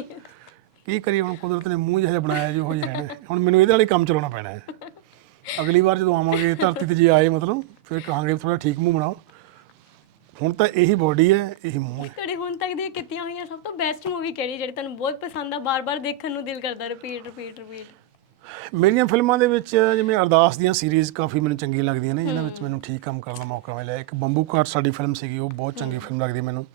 ਕੀ ਕਰੀਏ ਹੁਣ ਕੁਦਰਤ ਨੇ ਮੂੰਹ ਜਿਹਾ ਬਣਾਇਆ ਜੋ ਹੋ ਰਹਿਣਾ। ਹੁਣ ਮੈਨੂੰ ਇਹਦੇ ਨਾਲ ਹੀ ਕੰਮ ਚਲਾਉਣਾ ਪੈਣਾ ਹੈ। ਅਗਲੀ ਵਾਰ ਜਦੋਂ ਆਵਾਂਗੇ ਧਰਤੀ ਤੇ ਜੇ ਆਏ ਮਤਲਬ ਫਿਰ ਕਹਾਂਗੇ ਥੋੜਾ ਠੀਕ ਮੂੰਹ ਬਣਾਓ। ਹੁਣ ਤਾਂ ਇਹੀ ਬੋਡੀ ਹੈ ਇਹੀ ਮੂੰਹ ਹੈ। ਤੁਹਾਡੇ ਹੁਣ ਤੱਕ ਦੀਆਂ ਕੀਤੀਆਂ ਹੋਈਆਂ ਸਭ ਤੋਂ ਬੈਸਟ ਮੂਵੀ ਕਿਹੜੀ ਜਿਹੜੀ ਤੁਹਾਨੂੰ ਬਹੁਤ ਪਸੰਦ ਆ? ਬਾਰ-ਬਾਰ ਦੇਖਣ ਨੂੰ ਦਿਲ ਕਰਦਾ ਰਿਪੀਟ ਰਿਪੀਟ ਰਿਪੀਟ ਮੇਰੀਆਂ ਫਿਲਮਾਂ ਦੇ ਵਿੱਚ ਜਿਵੇਂ ਅਰਦਾਸ ਦੀਆਂ ਸੀਰੀਜ਼ ਕਾਫੀ ਮੈਨੂੰ ਚੰਗੀਆਂ ਲੱਗਦੀਆਂ ਨੇ ਜਿਨ੍ਹਾਂ ਵਿੱਚ ਮੈਨੂੰ ਠੀਕ ਕੰਮ ਕਰਨ ਦਾ ਮੌਕਾ ਮਿਲਿਆ। ਇੱਕ ਬੰਬੂ ਕਾਟ ਸਾਡੀ ਫਿਲਮ ਸੀਗੀ ਉਹ ਬਹੁਤ ਚੰਗੀ ਫਿਲਮ ਲੱਗਦੀ ਮੈਨੂੰ।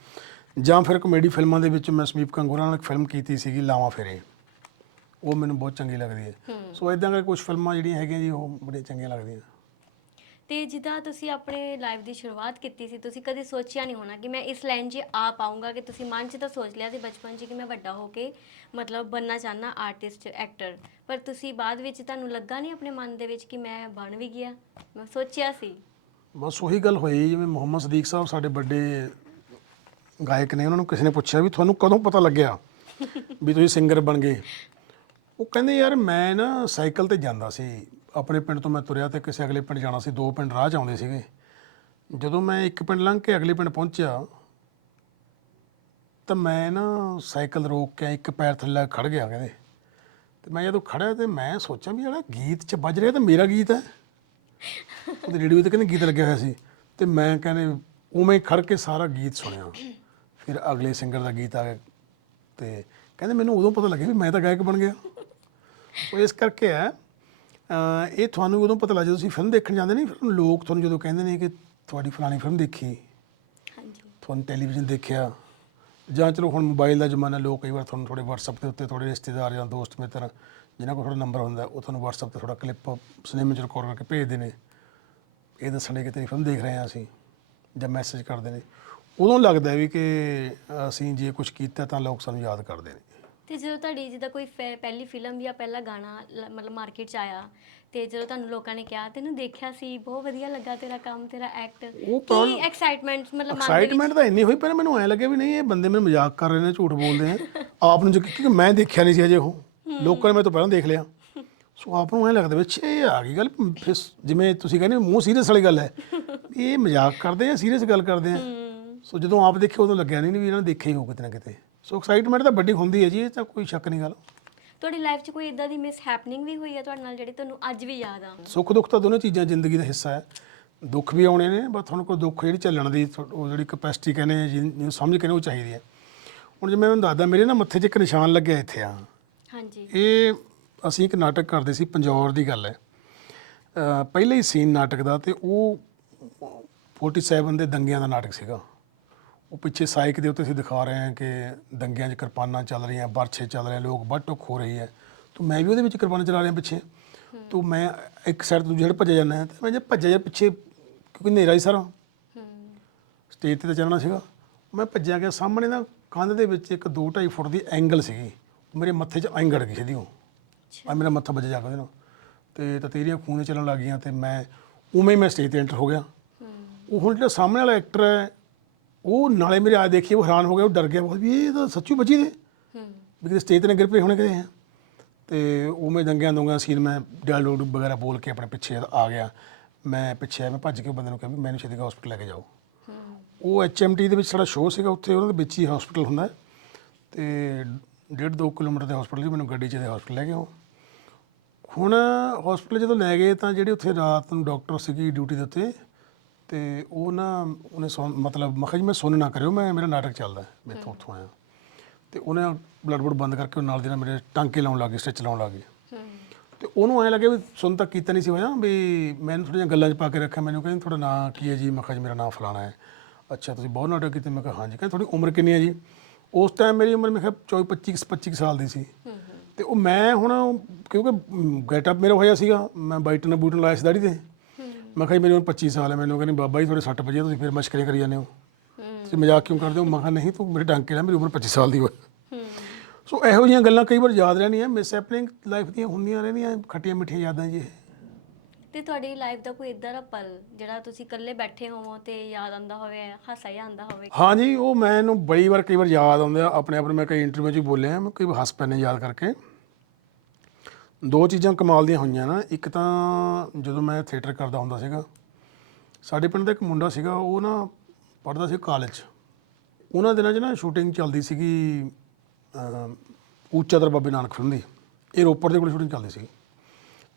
ਜਾਂ ਫਿਰ ਕਮੇਡੀ ਫਿਲਮਾਂ ਦੇ ਵਿੱਚ ਮੈਂ ਸਮੀਪ ਕੰਗੋਰਾ ਨਾਲ ਇੱਕ ਫਿਲਮ ਕੀਤੀ ਸੀਗੀ ਲਾਵਾਂ ਫੇਰੇ। ਉਹ ਮੈਨੂੰ ਬਹੁਤ ਚੰਗੀ ਲੱਗਦੀ ਹੈ। ਸੋ ਇਦਾਂ ਕਰਕੇ ਕੁਝ ਫਿਲਮਾਂ ਜਿਹੜੀਆਂ ਹੈਗੀਆਂ ਜੀ ਉਹ ਬੜੀਆਂ ਚੰਗੀਆਂ ਲੱਗਦੀਆਂ। ਤੇ ਜਿੱਦਾਂ ਤੁਸੀਂ ਆਪਣੇ ਲਾਈਫ ਦੀ ਸ਼ੁਰੂਆਤ ਕੀਤੀ ਸੀ ਤੁਸੀਂ ਕਦੇ ਸੋਚਿਆ ਨਹੀਂ ਹੋਣਾ ਕਿ ਮੈਂ ਇਸ ਲਾਈਨ 'ਚ ਆ ਪਾਉਂਗਾ ਕਿ ਤੁਸੀਂ ਮਨ 'ਚ ਤਾਂ ਸੋਚ ਲਿਆ ਸੀ ਬਚਪਨ 'ਚ ਕਿ ਮੈਂ ਵੱਡਾ ਹੋ ਕੇ ਮਤਲਬ ਬੰਨਾ ਚਾਹਨਾ ਆਰਟਿਸਟ ਐਕਟਰ ਪਰ ਤੁਸੀਂ ਬਾਅਦ ਵਿੱਚ ਤੁਹਾਨੂੰ ਲੱਗਾ ਨਹੀਂ ਆਪਣੇ ਮਨ ਦੇ ਵਿੱਚ ਕਿ ਮੈਂ ਬਣ ਵੀ ਗਿਆ? ਮੈਂ ਸੋਚਿਆ ਸੀ। ਬਸ ਉਹੀ ਗੱਲ ਹੋਈ ਜਿਵੇਂ ਮੁਹੰਮਦ ਸਦੀਕ ਸਾਹਿਬ ਸਾਡੇ ਵੱਡੇ ਗਾਇਕ ਨੇ ਉਹਨਾਂ ਨੂੰ ਕਿਸੇ ਨੇ ਪੁੱਛਿਆ ਵੀ ਤੁਹਾਨੂੰ ਕਦੋਂ ਪਤਾ ਲੱਗਿਆ ਵੀ ਤੁਸੀਂ ਸਿੰਗਰ ਬਣ ਗਏ? ਉਹ ਕਹਿੰਦੇ ਯਾਰ ਮੈਂ ਨਾ ਸਾਈਕਲ ਤੇ ਜਾਂਦਾ ਸੀ। ਆਪਣੇ ਪਿੰਡ ਤੋਂ ਮੈਂ ਤੁਰਿਆ ਤੇ ਕਿਸੇ ਅਗਲੇ ਪਿੰਡ ਜਾਣਾ ਸੀ। ਦੋ ਪਿੰਡ ਰਾਹ 'ਚ ਆਉਂਦੇ ਸੀਗੇ। ਜਦੋਂ ਮੈਂ ਇੱਕ ਪਿੰਡ ਲੰਘ ਕੇ ਅਗਲੇ ਪਿੰਡ ਪਹੁੰਚਿਆ, ਤਾਂ ਮੈਂ ਨਾ ਸਾਈਕਲ ਰੋਕ ਕੇ ਇੱਕ ਪੈਰ ਥੱਲੇ ਖੜ ਗਿਆ ਕਹਿੰਦੇ। ਤੇ ਮੈਂ ਜਦੋਂ ਖੜਿਆ ਤੇ ਮੈਂ ਸੋਚਿਆ ਵੀ ਜਿਹੜਾ ਗੀਤ 'ਚ ਵੱਜ ਰਿਹਾ ਤਾਂ ਮੇਰਾ ਗੀਤ ਹੈ। ਉਹਦੇ ਰੇਡੀਓ ਤੇ ਕਹਿੰਦੇ ਗੀਤ ਲੱਗਿਆ ਹੋਇਆ ਸੀ। ਤੇ ਮੈਂ ਕਹਿੰਦੇ ਉਵੇਂ ਹੀ ਖੜ ਕੇ ਸਾਰਾ ਗੀਤ ਸੁਣਿਆ। ਫਿਰ ਅਗਲੇ ਸਿੰਗਰ ਦਾ ਗੀਤ ਆ ਗਿਆ। ਤੇ ਕਹਿੰਦੇ ਮੈਨੂੰ ਉਦੋਂ ਪਤਾ ਲੱਗਿਆ ਵੀ ਮੈਂ ਤਾਂ ਗਾਇਕ ਬਣ ਗਿਆ। ਉਹ ਇਸ ਕਰਕੇ ਹੈ ਅਹ ਇਹ ਤੁਹਾਨੂੰ ਉਦੋਂ ਪਤਾ ਲੱਗ ਜਦੋਂ ਤੁਸੀਂ ਫਿਲਮ ਦੇਖਣ ਜਾਂਦੇ ਨਹੀਂ ਫਿਰ ਲੋਕ ਤੁਹਾਨੂੰ ਜਦੋਂ ਕਹਿੰਦੇ ਨੇ ਕਿ ਤੁਹਾਡੀ ਫਲਾਣੀ ਫਿਲਮ ਦੇਖੀ ਹਾਂਜੀ। ਤੁਹਾਨੂੰ ਟੈਲੀਵਿਜ਼ਨ ਦੇਖਿਆ ਜਾਂ ਚਲੋ ਹੁਣ ਮੋਬਾਈਲ ਦਾ ਜ਼ਮਾਨਾ ਲੋਕ ਕਈ ਵਾਰ ਤੁਹਾਨੂੰ ਥੋੜੇ WhatsApp ਦੇ ਉੱਤੇ ਥੋੜੇ ਰਿਸ਼ਤੇਦਾਰ ਜਾਂ ਦੋਸਤ ਮਿੱਤਰ ਜਿਨ੍ਹਾਂ ਕੋਲ ਥੋੜਾ ਨੰਬਰ ਹੁੰਦਾ ਉਹ ਤੁਹਾਨੂੰ WhatsApp ਤੇ ਥੋੜਾ ਕਲਿੱਪ ਸਿਨੇਮੇ ਚ ਰਿਕਾਰਡ ਕਰਕੇ ਭੇਜਦੇ ਨੇ ਇਹ ਦੱਸਣੇ ਕਿ ਤੇਰੀ ਫਿਲਮ ਦੇਖ ਰਹੇ ਹਾਂ ਅਸੀਂ ਜਾਂ ਮੈਸੇਜ ਕਰਦੇ ਨੇ। ਉਦੋਂ ਲੱਗਦਾ ਵੀ ਕਿ ਅਸੀਂ ਜੇ ਕੁਝ ਕੀਤਾ ਤਾਂ ਲੋਕ ਸਾਨੂੰ ਯਾਦ ਕਰਦੇ ਨੇ। ਤੇ ਜਦੋਂ ਤੁਹਾਡੀ ਜਿੱਦਾਂ ਕੋਈ ਫੈ- ਪਹਿਲੀ ਫਿਲਮ ਜਾਂ ਪਹਿਲਾ ਗਾਣਾ ਲ- ਮਤਲਬ ਮਾਰਕੀਟ 'ਚ ਆਇਆ ਤੇ ਜਦੋਂ ਤੁਹਾਨੂੰ ਲੋਕਾਂ ਨੇ ਕਿਹਾ ਤੈਨੂੰ ਦੇਖਿਆ ਸੀ ਬਹੁਤ ਵਧੀਆ ਲੱਗਾ ਤੇਰਾ ਕੰਮ ਤੇਰਾ ਐਕਟ ਉਹ ਕੀ ਐਕਸਾਈਟਮੈਂਟ ਮਤਲਬ ਮਨ ਦੇ ਵਿੱਚ ਐਕਸਾਈਟਮੈਂਟ ਤਾਂ ਇੰਨੀ ਹੋਈ ਪਰ ਮੈਨੂੰ ਐ ਲੱਗਿਆ ਵੀ ਨਹੀਂ ਇਹ ਬੰਦੇ ਮੈਨੂੰ ਮਜ਼ਾਕ ਕਰ ਰਹੇ ਨੇ ਝੂਠ ਬੋਲਦੇ ਆ ਆਪ ਨੂੰ ਜੋ- ਕਿਉਂਕਿ ਮੈਂ ਦੇਖਿਆ ਨਹੀਂ ਸੀ ਅਜੇ ਉਹ। ਲੋਕਾਂ ਨੇ ਮੇਰੇ ਤੋਂ ਪਹਿਲਾਂ ਦੇਖ ਲਿਆ। ਸੋ ਆਪ ਨੂੰ ਐ ਲੱਗਦਾ ਵੀ ਅੱਛਾ ਇਹ ਆ ਗਈ ਗੱਲ ਫਿਰ ਜਿਵੇਂ ਤੁਸੀਂ ਕਹਿੰਦੇ ਹੋ, ਮੂੰਹ ਸੀਰੀਅਸ ਵਾਲੀ ਗੱਲ ਹੈ। ਵੀ ਇਹ ਮਜ਼ਾਕ ਕਰਦੇ ਆ ਸੀਰੀਅਸ ਗੱਲ ਕਰਦੇ ਆ। ਸੋ ਜਦੋਂ ਆਪ ਦੇਖੇ ਉਦੋਂ ਲੱਗਿਆ ਨਹੀਂ ਵੀ ਇਹਨਾਂ ਨੇ ਦੇਖਿਆ ਹੀ ਹੋਊ ਕਿਤੇ ਨਾ ਕਿਤੇ। ਸੋ ਐਕਸਾਈਟਮੈਂਟ ਤਾਂ ਵੱਡੀ ਹੁੰਦੀ ਹੈ ਜੀ ਇਹ ਤਾਂ ਕੋਈ ਸ਼ੱਕ ਨਹੀਂ ਗੱਲ। ਤੁਹਾਡੀ ਲਾਈਫ 'ਚ ਕੋਈ ਇਦਾਂ ਦੀ ਮਿਸ ਹੈਪਨਿੰਗ ਵੀ ਹੋਈ ਹੈ ਤੁਹਾਡੇ ਨਾਲ ਜਿਹੜੀ ਤੁਹਾਨੂੰ ਅੱਜ ਵੀ ਯਾਦ ਆ? ਸੁੱਖ ਦੁੱਖ ਤਾਂ ਦੋਨੋਂ ਚੀਜ਼ਾਂ ਜ਼ਿੰਦਗੀ ਦਾ ਹਿੱਸਾ ਹੈ। ਦੁੱਖ ਵੀ ਆਉਣੇ ਨੇ ਬਸ ਤੁਹਾਨੂੰ ਕੋਈ ਦੁੱਖ ਜਿਹੜੀ ਝੱਲਣ ਦੀ ਥੋ- ਉਹ ਜਿਹੜੀ ਕਪੈਸਿਟੀ ਕਹਿੰਦੇ ਜਿਹਨੂੰ ਸਮਝ ਕੇ ਨੇ ਉਹ ਚਾਹੀਦੀ ਹੈ। ਹੁਣ ਜਿਵੇਂ ਮੈਂ ਦੱਸਦਾ ਮੇਰੇ ਨਾ ਮੱਥੇ 'ਚ ਇੱਕ ਨਿਸ਼ਾਨ ਲੱਗਿਆ ਇੱਥੇ ਆ। ਹਾਂਜੀ। ਇਹ ਅਸੀਂ ਇੱਕ ਨਾਟਕ ਕਰਦੇ ਸੀ ਪੰਜੌਰ ਦੀ ਗੱਲ ਹੈ। ਅ, ਪਹਿਲੇ ਹੀ ਸੀਨ ਨਾਟਕ ਦਾ ਤੇ ਉਹ 47 ਦੇ ਦੰਗਿਆਂ ਦਾ ਨਾਟਕ ਸੀਗਾ। ਉਹ ਪਿੱਛੇ ਸਾਈਕ ਦੇ ਉੱਤੇ ਅਸੀਂ ਦਿਖਾ ਰਹੇ ਹਾਂ ਕਿ ਦੰਗਿਆਂ 'ਚ ਕਿਰਪਾਨਾਂ ਚੱਲ ਰਹੀਆਂ ਬਰਛੇ ਚੱਲ ਰਹੇ ਲੋਕ ਵੱਟ ਟੁੱਕ ਹੋ ਰਹੀ ਹੈ। ਤਾਂ ਮੈਂ ਵੀ ਉਹਦੇ ਵਿੱਚ ਕਿਰਪਾਨਾਂ ਚਲਾ ਰਿਹਾ ਪਿੱਛੇ। ਤਾਂ ਮੈਂ ਇੱਕ ਸਾਈਡ ਤੋਂ ਦੂਜੀ ਸਾਈਡ ਭੱਜਿਆ ਜਾਂਦਾ ਤੇ ਮੈਂ ਜੇ ਭੱਜਿਆ ਜਾ ਪਿੱਛੇ ਕਿਉਂਕਿ ਹਨੇਰਾ ਹੀ ਸਾਰਾ। ਹੂੰ ਸਟੇਜ ਤੇ ਤਾਂ ਚੱਲਣਾ ਸੀਗਾ। ਮੈਂ ਭੱਜਿਆ ਗਿਆ ਸਾਹਮਣੇ ਨਾ ਕੰਧ ਦੇ ਵਿੱਚ ਇੱਕ 2.5 ਫੁੱਟ ਦੀ ਐਂਗਲ ਸੀਗੀ। ਮੇਰੇ ਮੱਥੇ 'ਚ ਐਂ ਗੜ ਗਈ ਸਿੱਧੀ ਉਹ ਆ ਮੇਰਾ ਮੱਥਾ ਵੱਜ ਜਾ ਕੇ ਉਹਦੇ ਨਾਲ। ਤੇ ਤਤੀਰੀਆਂ ਖੂਨੇ ਚੱਲਣ ਲੱਗ ਗਈਆਂ ਤੇ ਮੈਂ ਉਵੇਂ ਹੀ ਮੈਂ ਸਟੇਜ ਤੇ ਐਂਟਰ ਹੋ ਗਿਆ। ਉਹ ਹੁਣ ਜਿਹੜਾ ਸਾਹਮਣੇ ਵਾਲਾ ਐਕਟਰ ਹੈ ਉਹ ਨਾਲੇ ਮੇਰੇ ਆ ਦੇਖੀ ਉਹ ਹੈਰਾਨ ਹੋ ਗਿਆ ਉਹ ਡਰ ਗਿਆ ਬਹੁਤ ਵੀ ਇਹ ਤਾਂ ਸੱਚੀ ਬੱਜੀ ਦੇ ਹੂੰ। ਵੀ ਕਿਤੇ ਸਟੇਜ ਤੇ ਨਾ ਗਿਰ ਪਏ ਹੋਣੇ ਕਿਤੇ ਹੈ ਤੇ ਉਹ ਮੈਂ ਦੰਗਿਆਂ ਦੋਂਗਾ ਸੀਨ ਮੈਂ ਡਾਇਲੋਗ ਵਗੈਰਾ ਬੋਲ ਕੇ ਆਪਣੇ ਪਿੱਛੇ ਆ ਗਿਆ। ਮੈਂ ਪਿੱਛੇ ਆਇਆ ਮੈਂ ਭੱਜ ਕੇ ਉਹ ਬੰਦੇ ਨੂੰ ਕਿਹਾ ਵੀ ਮੈਨੂੰ ਛੇਤੀ ਹਸਪੀਟਲ ਲੈ ਕੇ ਜਾਓ। ਹੂੰ। ਉਹ ਐਚਐਮਟੀ ਦੇ ਵਿੱਚ ਸਾਡਾ ਸ਼ੋਅ ਸੀਗਾ ਉੱਥੇ ਉਹਨਾਂ ਦੇ ਵਿੱਚ ਹੀ ਹਸਪੀਟਲ ਹੁੰਦਾ ਹੈ। ਤੇ ਡੇਢ ਦੋ ਕਿਲੋਮੀਟਰ ਦੇ ਹਸਪੀਟਲ ਸੀ ਮੈਨੂੰ ਗੱਡੀ 'ਚ ਦੇ ਹਸਪੀਟਲ ਲੈ ਗਏ ਉਹ ਹੁਣ ਹਸਪੀਟਲ ਜਦੋਂ ਲੈ ਗਏ ਤਾਂ ਜਿਹੜੇ ਉੱਥੇ ਰਾਤ ਨੂੰ ਡਾਕਟਰ ਸੀਗੀ ਡਿਊਟੀ ਦੇ ਉੱਤੇ ਤੇ ਉਹ ਨਾ ਉਹਨੇ ਸੁਣ ਮਤਲਬ ਮੈਂ ਕਿਹਾ ਜੀ ਮੈਂ ਸੁਣ ਨਾ ਕਰਿਓ ਮੈਂ ਮੇਰਾ ਨਾਟਕ ਚੱਲਦਾ ਹੈ, ਮੈਂ ਇੱਥੋਂ ਉੱਥੋਂ ਆਇਆ। ਤੇ ਉਹਨੇ ਬਲੱਡ ਬੁੱਡ ਬੰਦ ਕਰਕੇ ਉਹ ਨਾਲ ਦੀ ਨਾਲ ਮੇਰੇ ਟਾਂਕੇ ਲਾਉਣ ਲੱਗੇ ਸਟਿਚ ਲਾਉਣ ਲੱਗੇ ਤੇ ਉਹਨੂੰ ਐ ਲੱਗਿਆ ਵੀ ਸੁਣ ਤਾਂ ਕੀਤਾ ਨਹੀਂ ਸੀ ਹੋਇਆ ਵੀ ਮੈਨੂੰ ਥੋੜ੍ਹੀਆਂ ਗੱਲਾਂ 'ਚ ਪਾ ਕੇ ਰੱਖਿਆ ਮੈਨੂੰ ਕਹਿੰਦੇ ਤੁਹਾਡਾ ਨਾਂ ਕੀ ਹੈ ਜੀ? ਮੈਂ ਕਿਹਾ ਜੀ ਮੇਰਾ ਨਾਂ ਫਲਾਣਾ ਹੈ। ਅੱਛਾ ਤੁਸੀਂ ਬਹੁਤ ਨਾਟਕ ਕੀਤੇ ਮੈਂ ਕਿਹਾ ਹਾਂਜੀ ਕਹਿੰਦੇ ਤੁਹਾਡੀ ਉਮਰ ਕਿੰਨੀ ਹੈ ਜੀ? ਉਸ ਟਾਈਮ ਮੇਰੀ ਉਮਰ ਮੈਂ ਕਿਹਾ 24 25 25 ਕੁ ਸਾਲ ਦੀ ਸੀ। ਤੇ ਉਹ ਮੈਂ ਹੁਣ ਕਿਉਂਕਿ ਗੈਟਅਪ ਮੇਰਾ ਹੋਇਆ ਸੀਗਾ ਮੈਂ ਬਾਈਟਨ ਬੂਟਨ ਲਾਇਆ ਸੀ ਦਾੜੀ ਤੇ। ਮੈਂ ਕਿਹਾ ਜੀ ਮੇਰੀ ਉਮਰ 25 ਸਾਲ ਹੈ ਮੈਨੂੰ ਕਹਿੰਦੇ ਬਾਬਾ ਜੀ ਤੁਹਾਡੇ 60 ਵਜੇ ਤੁਸੀਂ ਫਿਰ ਮਸ਼ਕਰੇ ਕਰੀ ਜਾਂਦੇ ਹੋ। ਹੂੰ ਤੁਸੀਂ ਮਜ਼ਾਕ ਕਿਉਂ ਕਰਦੇ ਹੋ? ਮੈਂ ਕਿਹਾ ਨਹੀਂ ਤੂੰ ਮੇਰੇ ਟਾਂਕੇ ਨਾਲ ਮੇਰੀ ਉਮਰ 25 ਸਾਲ ਦੀ ਹੋਏ। ਹੂੰ। ਸੋ ਇਹੋ ਜਿਹੀਆਂ ਗੱਲਾਂ ਕਈ ਵਾਰ ਯਾਦ ਰਹਿਣੀਆਂ ਮਿਸ ਹੈਪਨਿੰਗ ਲਾਈਫ ਦੀਆਂ ਹੁੰਦੀਆਂ ਰਹਿੰਦੀਆਂ ਖੱਟੀਆਂ ਮਿੱਠੀਆਂ ਯਾਦਾਂ ਜੀ ਇਹ। ਤੇ ਤੁਹਾਡੀ ਲਾਈਫ ਦਾ ਕੋਈ ਇਦਾਂ ਦਾ ਪਲ ਜਿਹੜਾ ਤੁਸੀਂ ਇਕੱਲੇ ਬੈਠੇ ਹੋਵੋ ਤੇ ਯਾਦ ਆਉਂਦਾ ਹੋਵੇ ਹਾਸਾ ਹੀ ਆਉਂਦਾ ਹੋਵੇ? ਹਾਂਜੀ ਉਹ ਮੈਨੂੰ ਬੜੀ ਵਾਰ ਕਈ ਵਾਰ ਯਾਦ ਆਉਂਦੇ ਆ ਆਪਣੇ ਆਪ ਨੂੰ ਮੈਂ ਕਈ ਇੰਟਰਵਿਊ 'ਚ ਵੀ ਬੋਲਿਆ ਮੈਂ ਕਈ ਵਾਰ ਹੱਸ ਪੈਨੇ ਯਾਦ ਕਰਕੇ। ਦੋ ਚੀਜ਼ਾਂ ਕਮਾਲ ਦੀਆਂ ਹੋਈਆਂ ਨਾ ਇੱਕ ਤਾਂ ਜਦੋਂ ਮੈਂ ਥੀਏਟਰ ਕਰਦਾ ਹੁੰਦਾ ਸੀਗਾ ਸਾਡੇ ਪਿੰਡ ਦਾ ਇੱਕ ਮੁੰਡਾ ਸੀਗਾ ਉਹ ਨਾ ਪੜ੍ਹਦਾ ਸੀ ਕਾਲਜ 'ਚ ਉਹਨਾਂ ਦਿਨਾਂ 'ਚ ਨਾ ਸ਼ੂਟਿੰਗ ਚੱਲਦੀ ਸੀਗੀ ਉੱਚਾ ਦਰ ਬਾਬੇ ਨਾਨਕ ਫਿਲਮ ਦੀ ਇਹ ਰੋਪੜ ਦੇ ਕੋਲ ਸ਼ੂਟਿੰਗ ਚੱਲਦੀ ਸੀ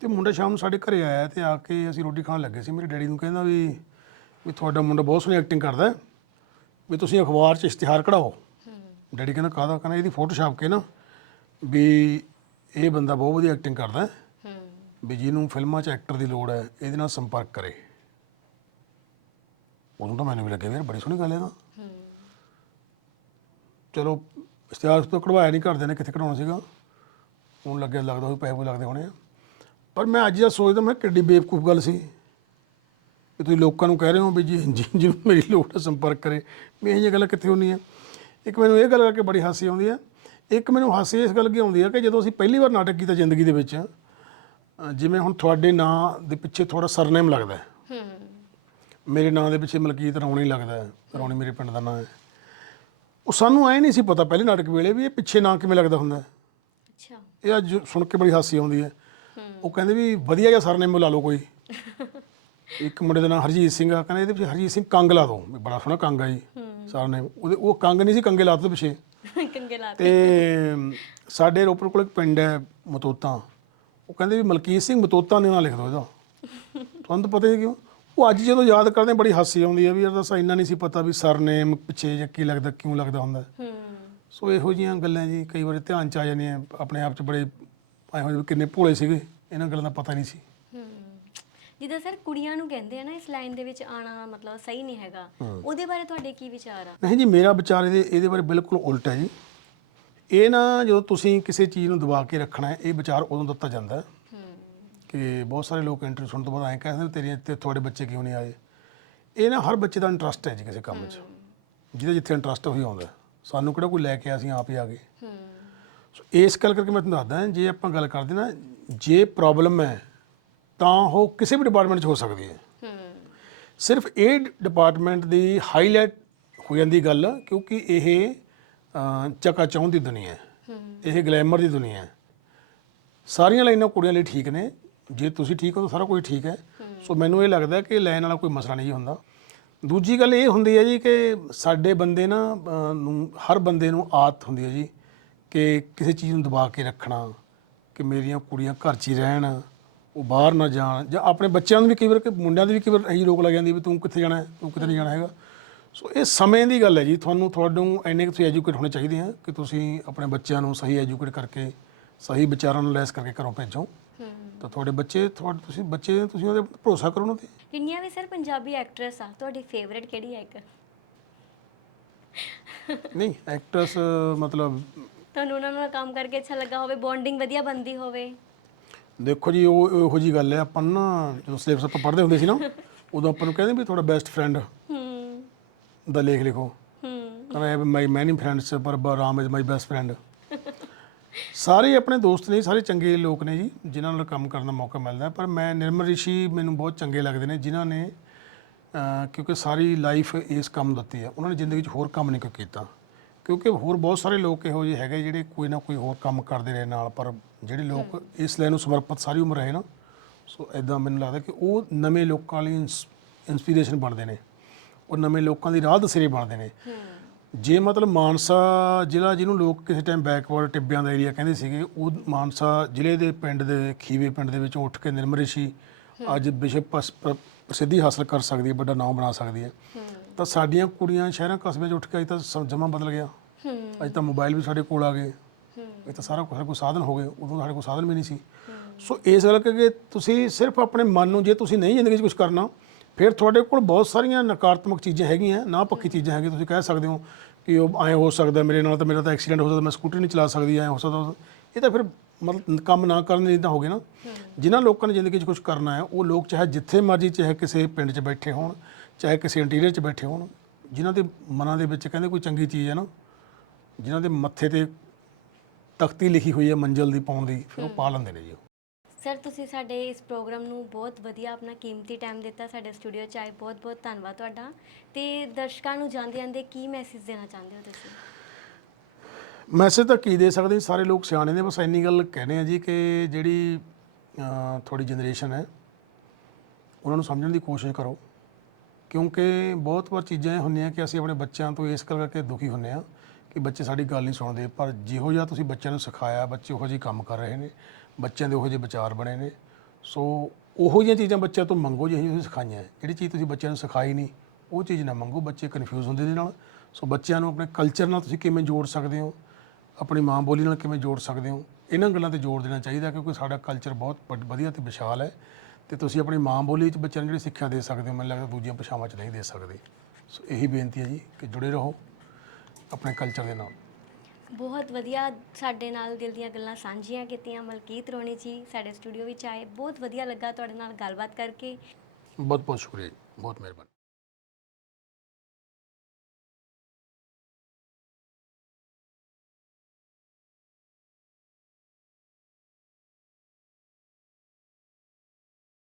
ਤੇ ਮੁੰਡਾ ਸ਼ਾਮ ਨੂੰ ਸਾਡੇ ਘਰੇ ਆਇਆ ਤੇ ਆ ਕੇ ਅਸੀਂ ਰੋਟੀ ਖਾਣ ਲੱਗੇ ਸੀ ਮੇਰੇ ਡੈਡੀ ਨੂੰ ਕਹਿੰਦਾ ਵੀ ਵੀ ਤੁਹਾਡਾ ਮੁੰਡਾ ਬਹੁਤ ਸੋਹਣੀ ਐਕਟਿੰਗ ਕਰਦਾ ਵੀ ਤੁਸੀਂ ਅਖਬਾਰ 'ਚ ਇਸ਼ਤਿਹਾਰ ਕਢਾਓ। ਡੈਡੀ ਕਹਿੰਦਾ ਕਾਹਦਾ? ਕਹਿੰਦਾ ਇਹਦੀ ਫੋਟੋ ਛਾਪ ਕੇ ਨਾ ਵੀ ਇਹ ਬੰਦਾ ਬਹੁਤ ਵਧੀਆ ਐਕਟਿੰਗ ਕਰਦਾ ਹੈ। ਹੂੰ। ਵੀ ਜਿਹਨੂੰ ਫਿਲਮਾਂ 'ਚ ਐਕਟਰ ਦੀ ਲੋੜ ਹੈ ਇਹਦੇ ਨਾਲ ਸੰਪਰਕ ਕਰੇ। ਉਦੋਂ ਤਾਂ ਮੈਨੂੰ ਵੀ ਲੱਗਿਆ ਵੀ ਯਾਰ ਬੜੀ ਸੋਹਣੀ ਗੱਲ ਹੈ ਹੂੰ। ਚਲੋ ਇਸ਼ਤਿਹਾਰ ਤੋਂ ਕਢਵਾਇਆ ਨਹੀਂ ਘਰਦਿਆਂ ਨੇ ਕਿੱਥੇ ਕਢਾਉਣਾ ਸੀਗਾ। ਹੁਣ ਲੱਗਿਆ ਲੱਗਦਾ ਵੀ ਪੈਸੇ ਪੂਸੇ ਲੱਗਦੇ ਹੋਣੇ ਆ। ਪਰ ਮੈਂ ਅੱਜ ਦਾ ਸੋਚਦਾ ਮੈਂ ਕਿੱਡੀ ਬੇਵਕੂਫ ਗੱਲ ਸੀ। ਕਿ ਤੁਸੀਂ ਲੋਕਾਂ ਨੂੰ ਕਹਿ ਰਹੇ ਹੋ ਵੀ ਜੀ ਜੀ- ਜਿਹਨੂੰ ਮੇਰੀ ਲੋੜ ਹੈ ਸੰਪਰਕ ਕਰੇ। ਵੀ ਇਹ ਜਿਹੀਆਂ ਗੱਲਾਂ ਕਿੱਥੇ ਹੁੰਦੀਆਂ। ਇੱਕ ਮੈਨੂੰ ਇਹ ਗੱਲ ਕਰਕੇ ਬੜੀ ਹਾਸੀ ਆਉਂਦੀ ਹੈ ਇੱਕ ਮੈਨੂੰ ਹਾਸੀ ਇਸ ਗੱਲ ਕੀ ਆਉਂਦੀ ਹੈ ਕਿ ਜਦੋਂ ਅਸੀਂ ਪਹਿਲੀ ਵਾਰ ਨਾਟਕ ਕੀਤਾ ਜ਼ਿੰਦਗੀ ਦੇ ਵਿੱਚ ਜਿਵੇਂ ਹੁਣ ਤੁਹਾਡੇ ਨਾਂ ਦੇ ਪਿੱਛੇ ਥੋੜਾ ਸਰਨੇਮ ਲੱਗਦਾ ਹੈ। ਹੂੰ। ਮੇਰੇ ਨਾਂ ਦੇ ਪਿੱਛੇ ਮਲਕੀਤ ਰੌਣੀ ਲੱਗਦਾ ਹੈ ਰੌਣੀ ਮੇਰੇ ਪਿੰਡ ਦਾ ਨਾਂ ਹੈ। ਉਹ ਸਾਨੂੰ ਐ ਨਹੀਂ ਸੀ ਪਤਾ ਪਹਿਲੇ ਨਾਟਕ ਵੇਲੇ ਵੀ ਇਹ ਪਿੱਛੇ ਨਾਂ ਕਿਵੇਂ ਲੱਗਦਾ ਹੁੰਦਾ ਹੈ। ਅੱਛਾ। ਇਹ ਅੱਜ ਸੁਣ ਕੇ ਬੜੀ ਹਾਸੀ ਆਉਂਦੀ ਹੈ। ਹੂੰ। ਉਹ ਕਹਿੰਦੇ ਵੀ ਵਧੀਆ ਜਿਹਾ ਸਰਨੇਮ ਲਾ ਲਓ ਕੋਈ। ਇੱਕ ਮੁੰਡੇ ਦਾ ਨਾਮ ਹਰਜੀਤ ਸਿੰਘ ਆ ਕਹਿੰਦੇ ਇਹਦੇ ਪਿੱਛੇ ਹਰਜੀਤ ਸਿੰਘ ਕੰਗ ਲਾ ਵੀ ਬੜਾ ਸੋਹਣਾ ਕੰਗ ਆ ਜੀ ਸਰਨੇਮ ਉਹਦੇ ਉਹ ਕੰਗ ਨਹੀਂ ਸੀ ਕੰਗੇ ਲਾ ਦਿੱਤੇ ਪਿੱਛੇ। ਕੰਗੇ ਲਾ ਤੇ ਸਾਡੇ ਰੋਪੜ ਕੋਲ ਇੱਕ ਪਿੰਡ ਹੈ ਮਤੋਤਾ। ਉਹ ਕਹਿੰਦੇ ਵੀ ਮਲਕੀਤ ਸਿੰਘ ਮਤੋਤਾ ਨੇ ਨਾਂ ਲਿਖ ਦਿਓ ਇਹਦਾ। ਤੁਹਾਨੂੰ ਤਾਂ ਪਤਾ ਹੀ ਕਿਉਂ? ਉਹ ਅੱਜ ਜਦੋਂ ਯਾਦ ਕਰਦੇ ਬੜੀ ਹਾਸੀ ਆਉਂਦੀ ਹੈ ਵੀ ਯਾਰ ਦੱਸ ਇੰਨਾ ਨਹੀਂ ਸੀ ਪਤਾ ਵੀ ਸਰਨੇਮ ਪਿੱਛੇ ਜਾਂ ਕੀ ਲੱਗਦਾ ਕਿਉਂ ਲੱਗਦਾ ਹੁੰਦਾ। ਹੂੰ। ਸੋ ਇਹੋ ਜੀਆਂ ਗੱਲਾਂ ਜੀ ਕਈ ਵਾਰੀ ਧਿਆਨ ਚ ਆ ਜਾਂਦੀਆਂ ਆਪਣੇ ਆਪ ਚ ਬੜੇ ਆਏ ਹੋਏ ਕਿੰਨੇ ਭੋਲੇ ਸੀਗੇ ਇਹਨਾਂ ਗੱਲਾਂ ਦਾ ਪਤਾ ਨਹੀਂ ਸੀ। ਜਿੱਦਾਂ ਸਰ ਕੁੜੀਆਂ ਨੂੰ ਕਹਿੰਦੇ ਆ ਨਾ ਇਸ ਲਾਈਨ ਦੇ ਵਿੱਚ ਆਣਾ ਮਤਲਬ ਸਹੀ ਨਹੀਂ ਹੈਗਾ। ਉਹਦੇ ਬਾਰੇ ਤੁਹਾਡੇ ਕੀ ਵਿਚਾਰ ਆ? ਨਹੀਂ ਜੀ ਮੇਰਾ ਵਿਚਾਰ ਇਹਦੇ ਇਹਦੇ ਬਾਰੇ ਬਿਲਕੁਲ ਉਲਟ ਹੈ ਜੀ। ਇਹ ਨਾ ਜਦੋਂ ਤੁਸੀਂ ਕਿਸੇ ਚੀਜ਼ ਨੂੰ ਦਬਾ ਕੇ ਰੱਖਣਾ ਹੈ ਇਹ ਵਿਚਾਰ ਉਦੋਂ ਦਿੱਤਾ ਜਾਂਦਾ ਹੈ। ਕਿ ਬਹੁਤ ਸਾਰੇ ਲੋਕ ਇੰਟਰਵਿਊ ਸੁਣਨ ਤੋਂ ਬਾਅਦ ਐਂ ਕਹਿੰਦੇ ਨੇ ਤੇਰੇ ਤੇ ਤੁਹਾਡੇ ਬੱਚੇ ਕਿਉਂ ਨਹੀਂ ਆਏ? ਇਹ ਨਾ ਹਰ ਬੱਚੇ ਦਾ ਇੰਟਰਸਟ ਹੈ ਜੀ ਕਿਸੇ ਕੰਮ 'ਚ। ਜਿਹਦੇ ਜਿੱਥੇ ਇੰਟਰਸਟ ਹੋਈ ਆਉਂਦਾ ਸਾਨੂੰ ਕਿਹੜਾ ਕੋਈ ਲੈ ਕੇ ਅਸੀਂ ਆਪ ਹੀ ਆ ਗਏ। ਸੋ ਇਸ ਗੱਲ ਕਰਕੇ ਮੈਂ ਤੁਹਾਨੂੰ ਦੱਸਦਾ ਜੇ ਆਪਾਂ ਗੱਲ ਕਰਦੇ ਨਾ ਜੇ ਪ੍ਰੋਬਲਮ ਹੈ ਤਾਂ ਉਹ ਕਿਸੇ ਵੀ ਡਿਪਾਰਟਮੈਂਟ 'ਚ ਹੋ ਸਕਦੀ ਹੈ। ਸਿਰਫ ਇਹ ਡਿਪਾਰਟਮੈਂਟ ਦੀ ਹਾਈਲਾਈਟ ਹੋ ਜਾਂਦੀ ਗੱਲ ਕਿਉਂਕਿ ਇਹ ਚਕਾ ਚੌਂਦ ਦੀ ਦੁਨੀਆ ਹੈ। ਇਹ ਗਲੈਮਰ ਦੀ ਦੁਨੀਆ ਹੈ। ਸਾਰੀਆਂ ਲਾਈਨਾਂ ਕੁੜੀਆਂ ਲਈ ਠੀਕ ਨੇ। ਜੇ ਤੁਸੀਂ ਠੀਕ ਹੋ ਤਾਂ ਸਾਰਾ ਕੁਝ ਠੀਕ ਹੈ। ਸੋ ਮੈਨੂੰ ਇਹ ਲੱਗਦਾ ਕਿ ਲਾਈਨ ਵਾਲਾ ਕੋਈ ਮਸਲਾ ਨਹੀਂ ਜੀ ਹੁੰਦਾ। ਦੂਜੀ ਗੱਲ ਇਹ ਹੁੰਦੀ ਹੈ ਜੀ ਕਿ ਸਾਡੇ ਬੰਦੇ ਨਾ ਨੂੰ, ਹਰ ਬੰਦੇ ਨੂੰ ਆਦਤ ਹੁੰਦੀ ਹੈ ਜੀ ਕਿ ਕਿਸੇ ਚੀਜ਼ ਨੂੰ ਦਬਾ ਕੇ ਰੱਖਣਾ, ਕਿ ਮੇਰੀਆਂ ਕੁੜੀਆਂ ਘਰ 'ਚ ਹੀ ਰਹਿਣ। ਉਹ ਬਾਹਰ ਨਾ ਜਾਣ। ਜਾਂ ਆਪਣੇ ਬੱਚਿਆਂ ਨੂੰ ਵੀ ਕਈ ਵਾਰ ਕਿ ਮੁੰਡਿਆਂ ਦੀ ਵੀ ਕਈ ਵਾਰ ਇਹੀ ਰੋਕ ਲੱਗ ਜਾਂਦੀ ਵੀ ਤੂੰ ਕਿੱਥੇ ਜਾਣਾ ਹੈ ਤੂੰ ਕਿਤੇ ਨਹੀਂ ਜਾਣਾ ਹੈਗਾ। ਸੋ ਇਹ ਸਮੇਂ ਦੀ ਗੱਲ ਹੈ ਜੀ। ਤੁਹਾਨੂੰ ਤੁਹਾਨੂੰ ਇੰਨੇ ਕੁ ਤੁਸੀਂ ਐਜੂਕੇਟ ਹੋਣੇ ਚਾਹੀਦੇ ਆ ਕਿ ਤੁਸੀਂ ਆਪਣੇ ਬੱਚਿਆਂ ਨੂੰ ਸਹੀ ਐਜੂਕੇਟ ਕਰਕੇ ਸਹੀ ਵਿਚਾਰਾਂ ਨੂੰ ਲੈਸ ਕਰਕੇ ਘਰੋਂ ਭੇਜੋ। ਤਾਂ ਤੁਹਾਡੇ ਬੱਚੇ ਤੁਹਾਡੇ ਤੁਸੀਂ ਬੱਚੇ ਤੁਸੀਂ ਉਹਦੇ ਭਰੋਸਾ ਕਰੋ ਉਹਨਾਂ ਤੇ। ਕਿੰਨੀਆਂ ਵੀ ਸਰ ਪੰਜਾਬੀ ਐਕਟਰੈਸ ਆ ਤੁਹਾਡੀ ਫੇਵਰਿਟ ਕਿਹੜੀ ਹੈ ਇੱਕ? ਨਹੀਂ ਐਕਟਰਸ ਮਤਲਬ ਤੁਹਾਨੂੰ ਉਹਨਾਂ ਨਾਲ ਕੰਮ ਕਰਕੇ ਅੱਛਾ ਲੱਗਾ ਹੋਵੇ ਬੌਂਡਿੰਗ ਵਧੀਆ ਬੰਦੀ ਹੋਵੇ। ਦੇਖੋ ਜੀ ਉਹ ਇਹੋ ਜੀ ਗੱਲ ਹੈ ਆਪਾਂ ਨੂੰ ਜਦੋਂ ਸਿਲੇਬਸ ਆਪਾਂ ਪੜ੍ਹਦੇ ਹੁੰਦੇ ਸੀ ਨਾ ਉਦੋਂ ਆਪਾਂ ਨੂੰ ਕਹਿੰਦੇ ਵੀ ਤੁਹਾਡਾ ਬੈਸਟ ਫਰੈਂਡ ਹੂੰ। ਦਾ ਲੇਖ ਲਿਖੋ। ਹੂੰ। ਮੈਂ ਮਾਈ ਮੈਨੀ ਫਰੈਂਡਸ ਪਰ Ram is my best friend ਸਾਰੇ ਆਪਣੇ ਦੋਸਤ ਨੇ ਸਾਰੇ ਚੰਗੇ ਲੋਕ ਨੇ ਜੀ ਜਿਨ੍ਹਾਂ ਨਾਲ ਕੰਮ ਕਰਨ ਦਾ ਮੌਕਾ ਮਿਲਦਾ। ਪਰ ਮੈਂ ਨਿਰਮਲ ਰਿਸ਼ੀ ਮੈਨੂੰ ਬਹੁਤ ਚੰਗੇ ਲੱਗਦੇ ਨੇ ਜਿਨ੍ਹਾਂ ਨੇ ਕਿਉਂਕਿ ਸਾਰੀ ਲਾਈਫ ਇਸ ਕੰਮ ਦਿੱਤੀ ਹੈ। ਉਹਨਾਂ ਨੇ ਜ਼ਿੰਦਗੀ 'ਚ ਹੋਰ ਕੰਮ ਨਹੀਂ ਕੋਈ ਕੀਤਾ। ਕਿਉਂਕਿ ਹੋਰ ਬਹੁਤ ਸਾਰੇ ਲੋਕ ਇਹੋ ਜਿਹੇ ਹੈਗੇ ਜਿਹੜੇ ਕੋਈ ਨਾ ਕੋਈ ਹੋਰ ਕੰਮ ਕਰਦੇ ਰਹੇ ਨਾਲ ਪਰ ਜਿਹੜੇ ਲੋਕ ਇਸ ਲਾਈਨ ਨੂੰ ਸਮਰਪਿਤ ਸਾਰੀ ਉਮਰ ਰਹੇ ਨਾ ਸੋ ਐਦਾਂ ਮੈਨੂੰ ਲੱਗਦਾ ਕਿ ਉਹ ਨਵੇਂ ਲੋਕਾਂ ਲਈ ਇਨਸਪੀਰੇਸ਼ਨ ਬਣਦੇ ਨੇ। ਉਹ ਨਵੇਂ ਲੋਕਾਂ ਦੀ ਰਾਹ ਦਸਰੇ ਬਣਦੇ ਨੇ। ਜੇ ਮਤਲਬ ਮਾਨਸਾ ਜ਼ਿਲ੍ਹਾ ਜਿਹਨੂੰ ਲੋਕ ਕਿਸੇ ਟਾਈਮ ਬੈਕਵਰਡ ਟਿੱਬਿਆਂ ਦਾ ਏਰੀਆ ਕਹਿੰਦੇ ਸੀਗੇ ਉਹ ਮਾਨਸਾ ਜ਼ਿਲ੍ਹੇ ਦੇ ਪਿੰਡ ਦੇ ਖੀਵੇ ਪਿੰਡ ਦੇ ਵਿੱਚੋਂ ਉੱਠ ਕੇ ਨਿਰਮਲ ਰਿਸ਼ੀ ਅੱਜ ਵਿਸ਼ਵ ਪ੍ਰਸਿੱਧੀ ਹਾਸਲ ਕਰ ਸਕਦੀ ਹੈ ਵੱਡਾ ਨਾਮ ਬਣਾ ਸਕਦੀ ਹੈ। ਤਾਂ ਸਾਡੀਆਂ ਕੁੜੀਆਂ ਸ਼ਹਿਰਾਂ ਕਸਬਿਆਂ 'ਚ ਉੱਠ ਕੇ ਅੱਜ ਤਾਂ ਜਮਾ ਬਦਲ ਗਿਆ। ਅੱਜ ਤਾਂ ਮੋਬਾਈਲ ਵੀ ਸਾਡੇ ਕੋਲ ਆ ਗਏ। ਇਹ ਤਾਂ ਸਾਰਾ ਕੁਝ ਸਾਡੇ ਕੋਲ ਸਾਧਨ ਹੋ ਗਏ ਉਦੋਂ ਸਾਡੇ ਕੋਲ ਸਾਧਨ ਵੀ ਨਹੀਂ ਸੀ। ਸੋ ਇਸ ਗੱਲ ਕਿ ਤੁਸੀਂ ਸਿਰਫ ਆਪਣੇ ਮਨ ਨੂੰ ਜੇ ਤੁਸੀਂ ਨਹੀਂ ਜ਼ਿੰਦਗੀ 'ਚ ਕੁਝ ਕਰਨਾ ਫਿਰ ਤੁਹਾਡੇ ਕੋਲ ਬਹੁਤ ਸਾਰੀਆਂ ਨਕਾਰਾਤਮਕ ਚੀਜ਼ਾਂ ਹੈਗੀਆਂ ਨਾ ਪੱਕੀ ਚੀਜ਼ਾਂ ਹੈਗੀਆਂ ਤੁਸੀਂ ਕਹਿ ਸਕਦੇ ਹੋ ਕਿ ਉਹ ਐਂ ਹੋ ਸਕਦਾ ਮੇਰੇ ਨਾਲ ਤਾਂ ਮੇਰਾ ਤਾਂ ਐਕਸੀਡੈਂਟ ਹੋ ਸਕਦਾ ਮੈਂ ਸਕੂਟਰ ਨਹੀਂ ਚਲਾ ਸਕਦੀ ਐਂ ਹੋ ਸਕਦਾ ਇਹ ਤਾਂ ਫਿਰ ਮਤਲਬ ਕੰਮ ਨਾ ਕਰਨ ਦੀ ਤਾਂ ਹੋ ਗਏ ਨਾ। ਜਿਨ੍ਹਾਂ ਲੋਕਾਂ ਨੇ ਜ਼ਿੰਦਗੀ 'ਚ ਕੁਝ ਕਰਨਾ ਹੈ ਉਹ ਲੋਕ ਚਾਹੇ ਜਿੱਥੇ ਮਰਜ਼ੀ ਚਾਹੇ ਕਿਸੇ ਪਿੰਡ 'ਚ ਬੈਠੇ ਹੋਣ ਚਾਹੇ ਕਿਸੇ ਇੰਟੀਰੀਅਰ 'ਚ ਬੈਠੇ ਹੋਣ ਜਿਨ੍ਹਾਂ ਦੇ ਮਨਾਂ ਦੇ ਵਿੱਚ ਕਹਿੰਦੇ ਕੋਈ ਚੰਗੀ ਚੀਜ਼ ਹੈ ਨਾ ਜਿਨ੍ਹਾਂ ਦੇ ਮੱਥੇ ਤੇ ਤਖਤੀ ਲਿਖੀ ਹੋਈ ਹੈ ਮੰਜ਼ਲ ਦੀ ਪਾਉਣ ਦੀ ਫਿਰ ਉਹ ਪਾ ਲੈਂਦੇ ਨੇ ਜੀ ਉਹ। ਸਰ ਤੁਸੀਂ ਸਾਡੇ ਇਸ ਪ੍ਰੋਗਰਾਮ ਨੂੰ ਬਹੁਤ ਵਧੀਆ ਆਪਣਾ ਕੀਮਤੀ ਟਾਈਮ ਦਿੱਤਾ ਸਾਡੇ ਸਟੂਡੀਓ 'ਚ ਆਏ ਬਹੁਤ ਬਹੁਤ ਧੰਨਵਾਦ ਤੁਹਾਡਾ। ਤੇ ਦਰਸ਼ਕਾਂ ਨੂੰ ਜਾਂਦੇ ਜਾਂਦੇ ਕੀ ਮੈਸੇਜ ਦੇਣਾ ਚਾਹੁੰਦੇ ਹੋ ਤੁਸੀਂ? ਮੈਸੇਜ ਤਾਂ ਕੀ ਦੇ ਸਕਦੇ? ਸਾਰੇ ਲੋਕ ਸਿਆਣੇ ਨੇ ਬਸ ਇੰਨੀ ਗੱਲ ਕਹਿੰਦੇ ਆ ਜੀ ਕਿ ਜਿਹੜੀ ਥੋੜੀ ਜਨਰੇਸ਼ਨ ਹੈ ਉਹਨਾਂ ਨੂੰ ਸਮਝਣ ਦੀ ਕੋਸ਼ਿਸ਼ ਕਰੋ। ਕਿਉਂਕਿ ਬਹੁਤ ਵਾਰ ਚੀਜ਼ਾਂ ਇਹ ਹੁੰਦੀਆਂ ਕਿ ਅਸੀਂ ਆਪਣੇ ਬੱਚਿਆਂ ਤੋਂ ਇਸ ਕਰਕੇ ਦੁਖੀ ਹੁੰਨੇ ਆ ਕਿ ਬੱਚੇ ਸਾਡੀ ਗੱਲ ਨਹੀਂ ਸੁਣਦੇ, ਪਰ ਜਿਹੋ ਜਿਹਾ ਤੁਸੀਂ ਬੱਚਿਆਂ ਨੂੰ ਸਿਖਾਇਆ, ਬੱਚੇ ਉਹੋ ਜਿਹੇ ਕੰਮ ਕਰ ਰਹੇ ਨੇ, ਬੱਚਿਆਂ ਦੇ ਉਹੋ ਜਿਹੇ ਵਿਚਾਰ ਬਣੇ ਨੇ। ਸੋ ਉਹੋ ਜਿਹੀਆਂ ਚੀਜ਼ਾਂ ਬੱਚਿਆਂ ਤੋਂ ਮੰਗੋ ਜਿਹੜੀਆਂ ਤੁਸੀਂ ਸਿਖਾਈਆਂ। ਜਿਹੜੀ ਚੀਜ਼ ਤੁਸੀਂ ਬੱਚਿਆਂ ਨੂੰ ਸਿਖਾਈ ਨਹੀਂ, ਉਹ ਚੀਜ਼ ਨਾ ਮੰਗੋ, ਬੱਚੇ ਕਨਫਿਊਜ਼ ਹੁੰਦੇ ਨੇ ਨਾਲ। ਸੋ ਬੱਚਿਆਂ ਨੂੰ ਆਪਣੇ ਕਲਚਰ ਨਾਲ ਤੁਸੀਂ ਕਿਵੇਂ ਜੋੜ ਸਕਦੇ ਹੋ? ਆਪਣੀ ਮਾਂ ਬੋਲੀ ਨਾਲ ਕਿਵੇਂ ਜੋੜ ਸਕਦੇ ਹੋ? ਇਹਨਾਂ ਗੱਲਾਂ ਤੇ ਜ਼ੋਰ ਦੇਣਾ ਚਾਹੀਦਾ, ਕਿਉਂਕਿ ਸਾਡਾ ਕਲਚਰ ਬਹੁਤ ਵੱਡ- ਵਧੀਆ ਤੇ ਵਿਸ਼ਾਲ ਹੈ। ਤੇ ਤੁਸੀਂ ਆਪਣੀ ਮਾਂ ਬੋਲੀ 'ਚ ਬੱਚਿਆਂ ਨੂੰ ਜਿਹੜੀ ਸਿੱਖਿਆ ਦੇ ਸਕਦੇ ਹੋ, ਮੈਨੂੰ ਲੱਗਦਾ ਦੂਜੀਆਂ ਭਾਸ਼ਾਵਾਂ 'ਚ ਨਹੀਂ ਦੇ ਸਕਦੇ। ਸੋ ਇਹੀ ਬੇਨਤੀ ਹੈ ਜੀ, ਕਿ ਜੁੜੇ ਰਹੋ। ਆਪਣੇ ਕਲਚਰ ਦੇ ਨਾਲ? ਬਹੁਤ ਵਧੀਆ ਸਾਡੇ ਨਾਲ ਦਿਲ ਦੀਆਂ ਗੱਲਾਂ ਸਾਂਝੀਆਂ ਕੀਤੀਆਂ। ਮਲਕੀਤ ਰੋਣੀ ਜੀ ਸਾਡੇ ਸਟੂਡੀਓ ਵਿੱਚ ਆਏ। ਬਹੁਤ ਵਧੀਆ ਲੱਗਾ ਤੁਹਾਡੇ ਨਾਲ ਗੱਲਬਾਤ ਕਰਕੇ। ਬਹੁਤ ਬਹੁਤ ਸ਼ੁਕਰੀਆ ਜੀ। ਬਹੁਤ ਮਿਹਰਬਾਨੀ।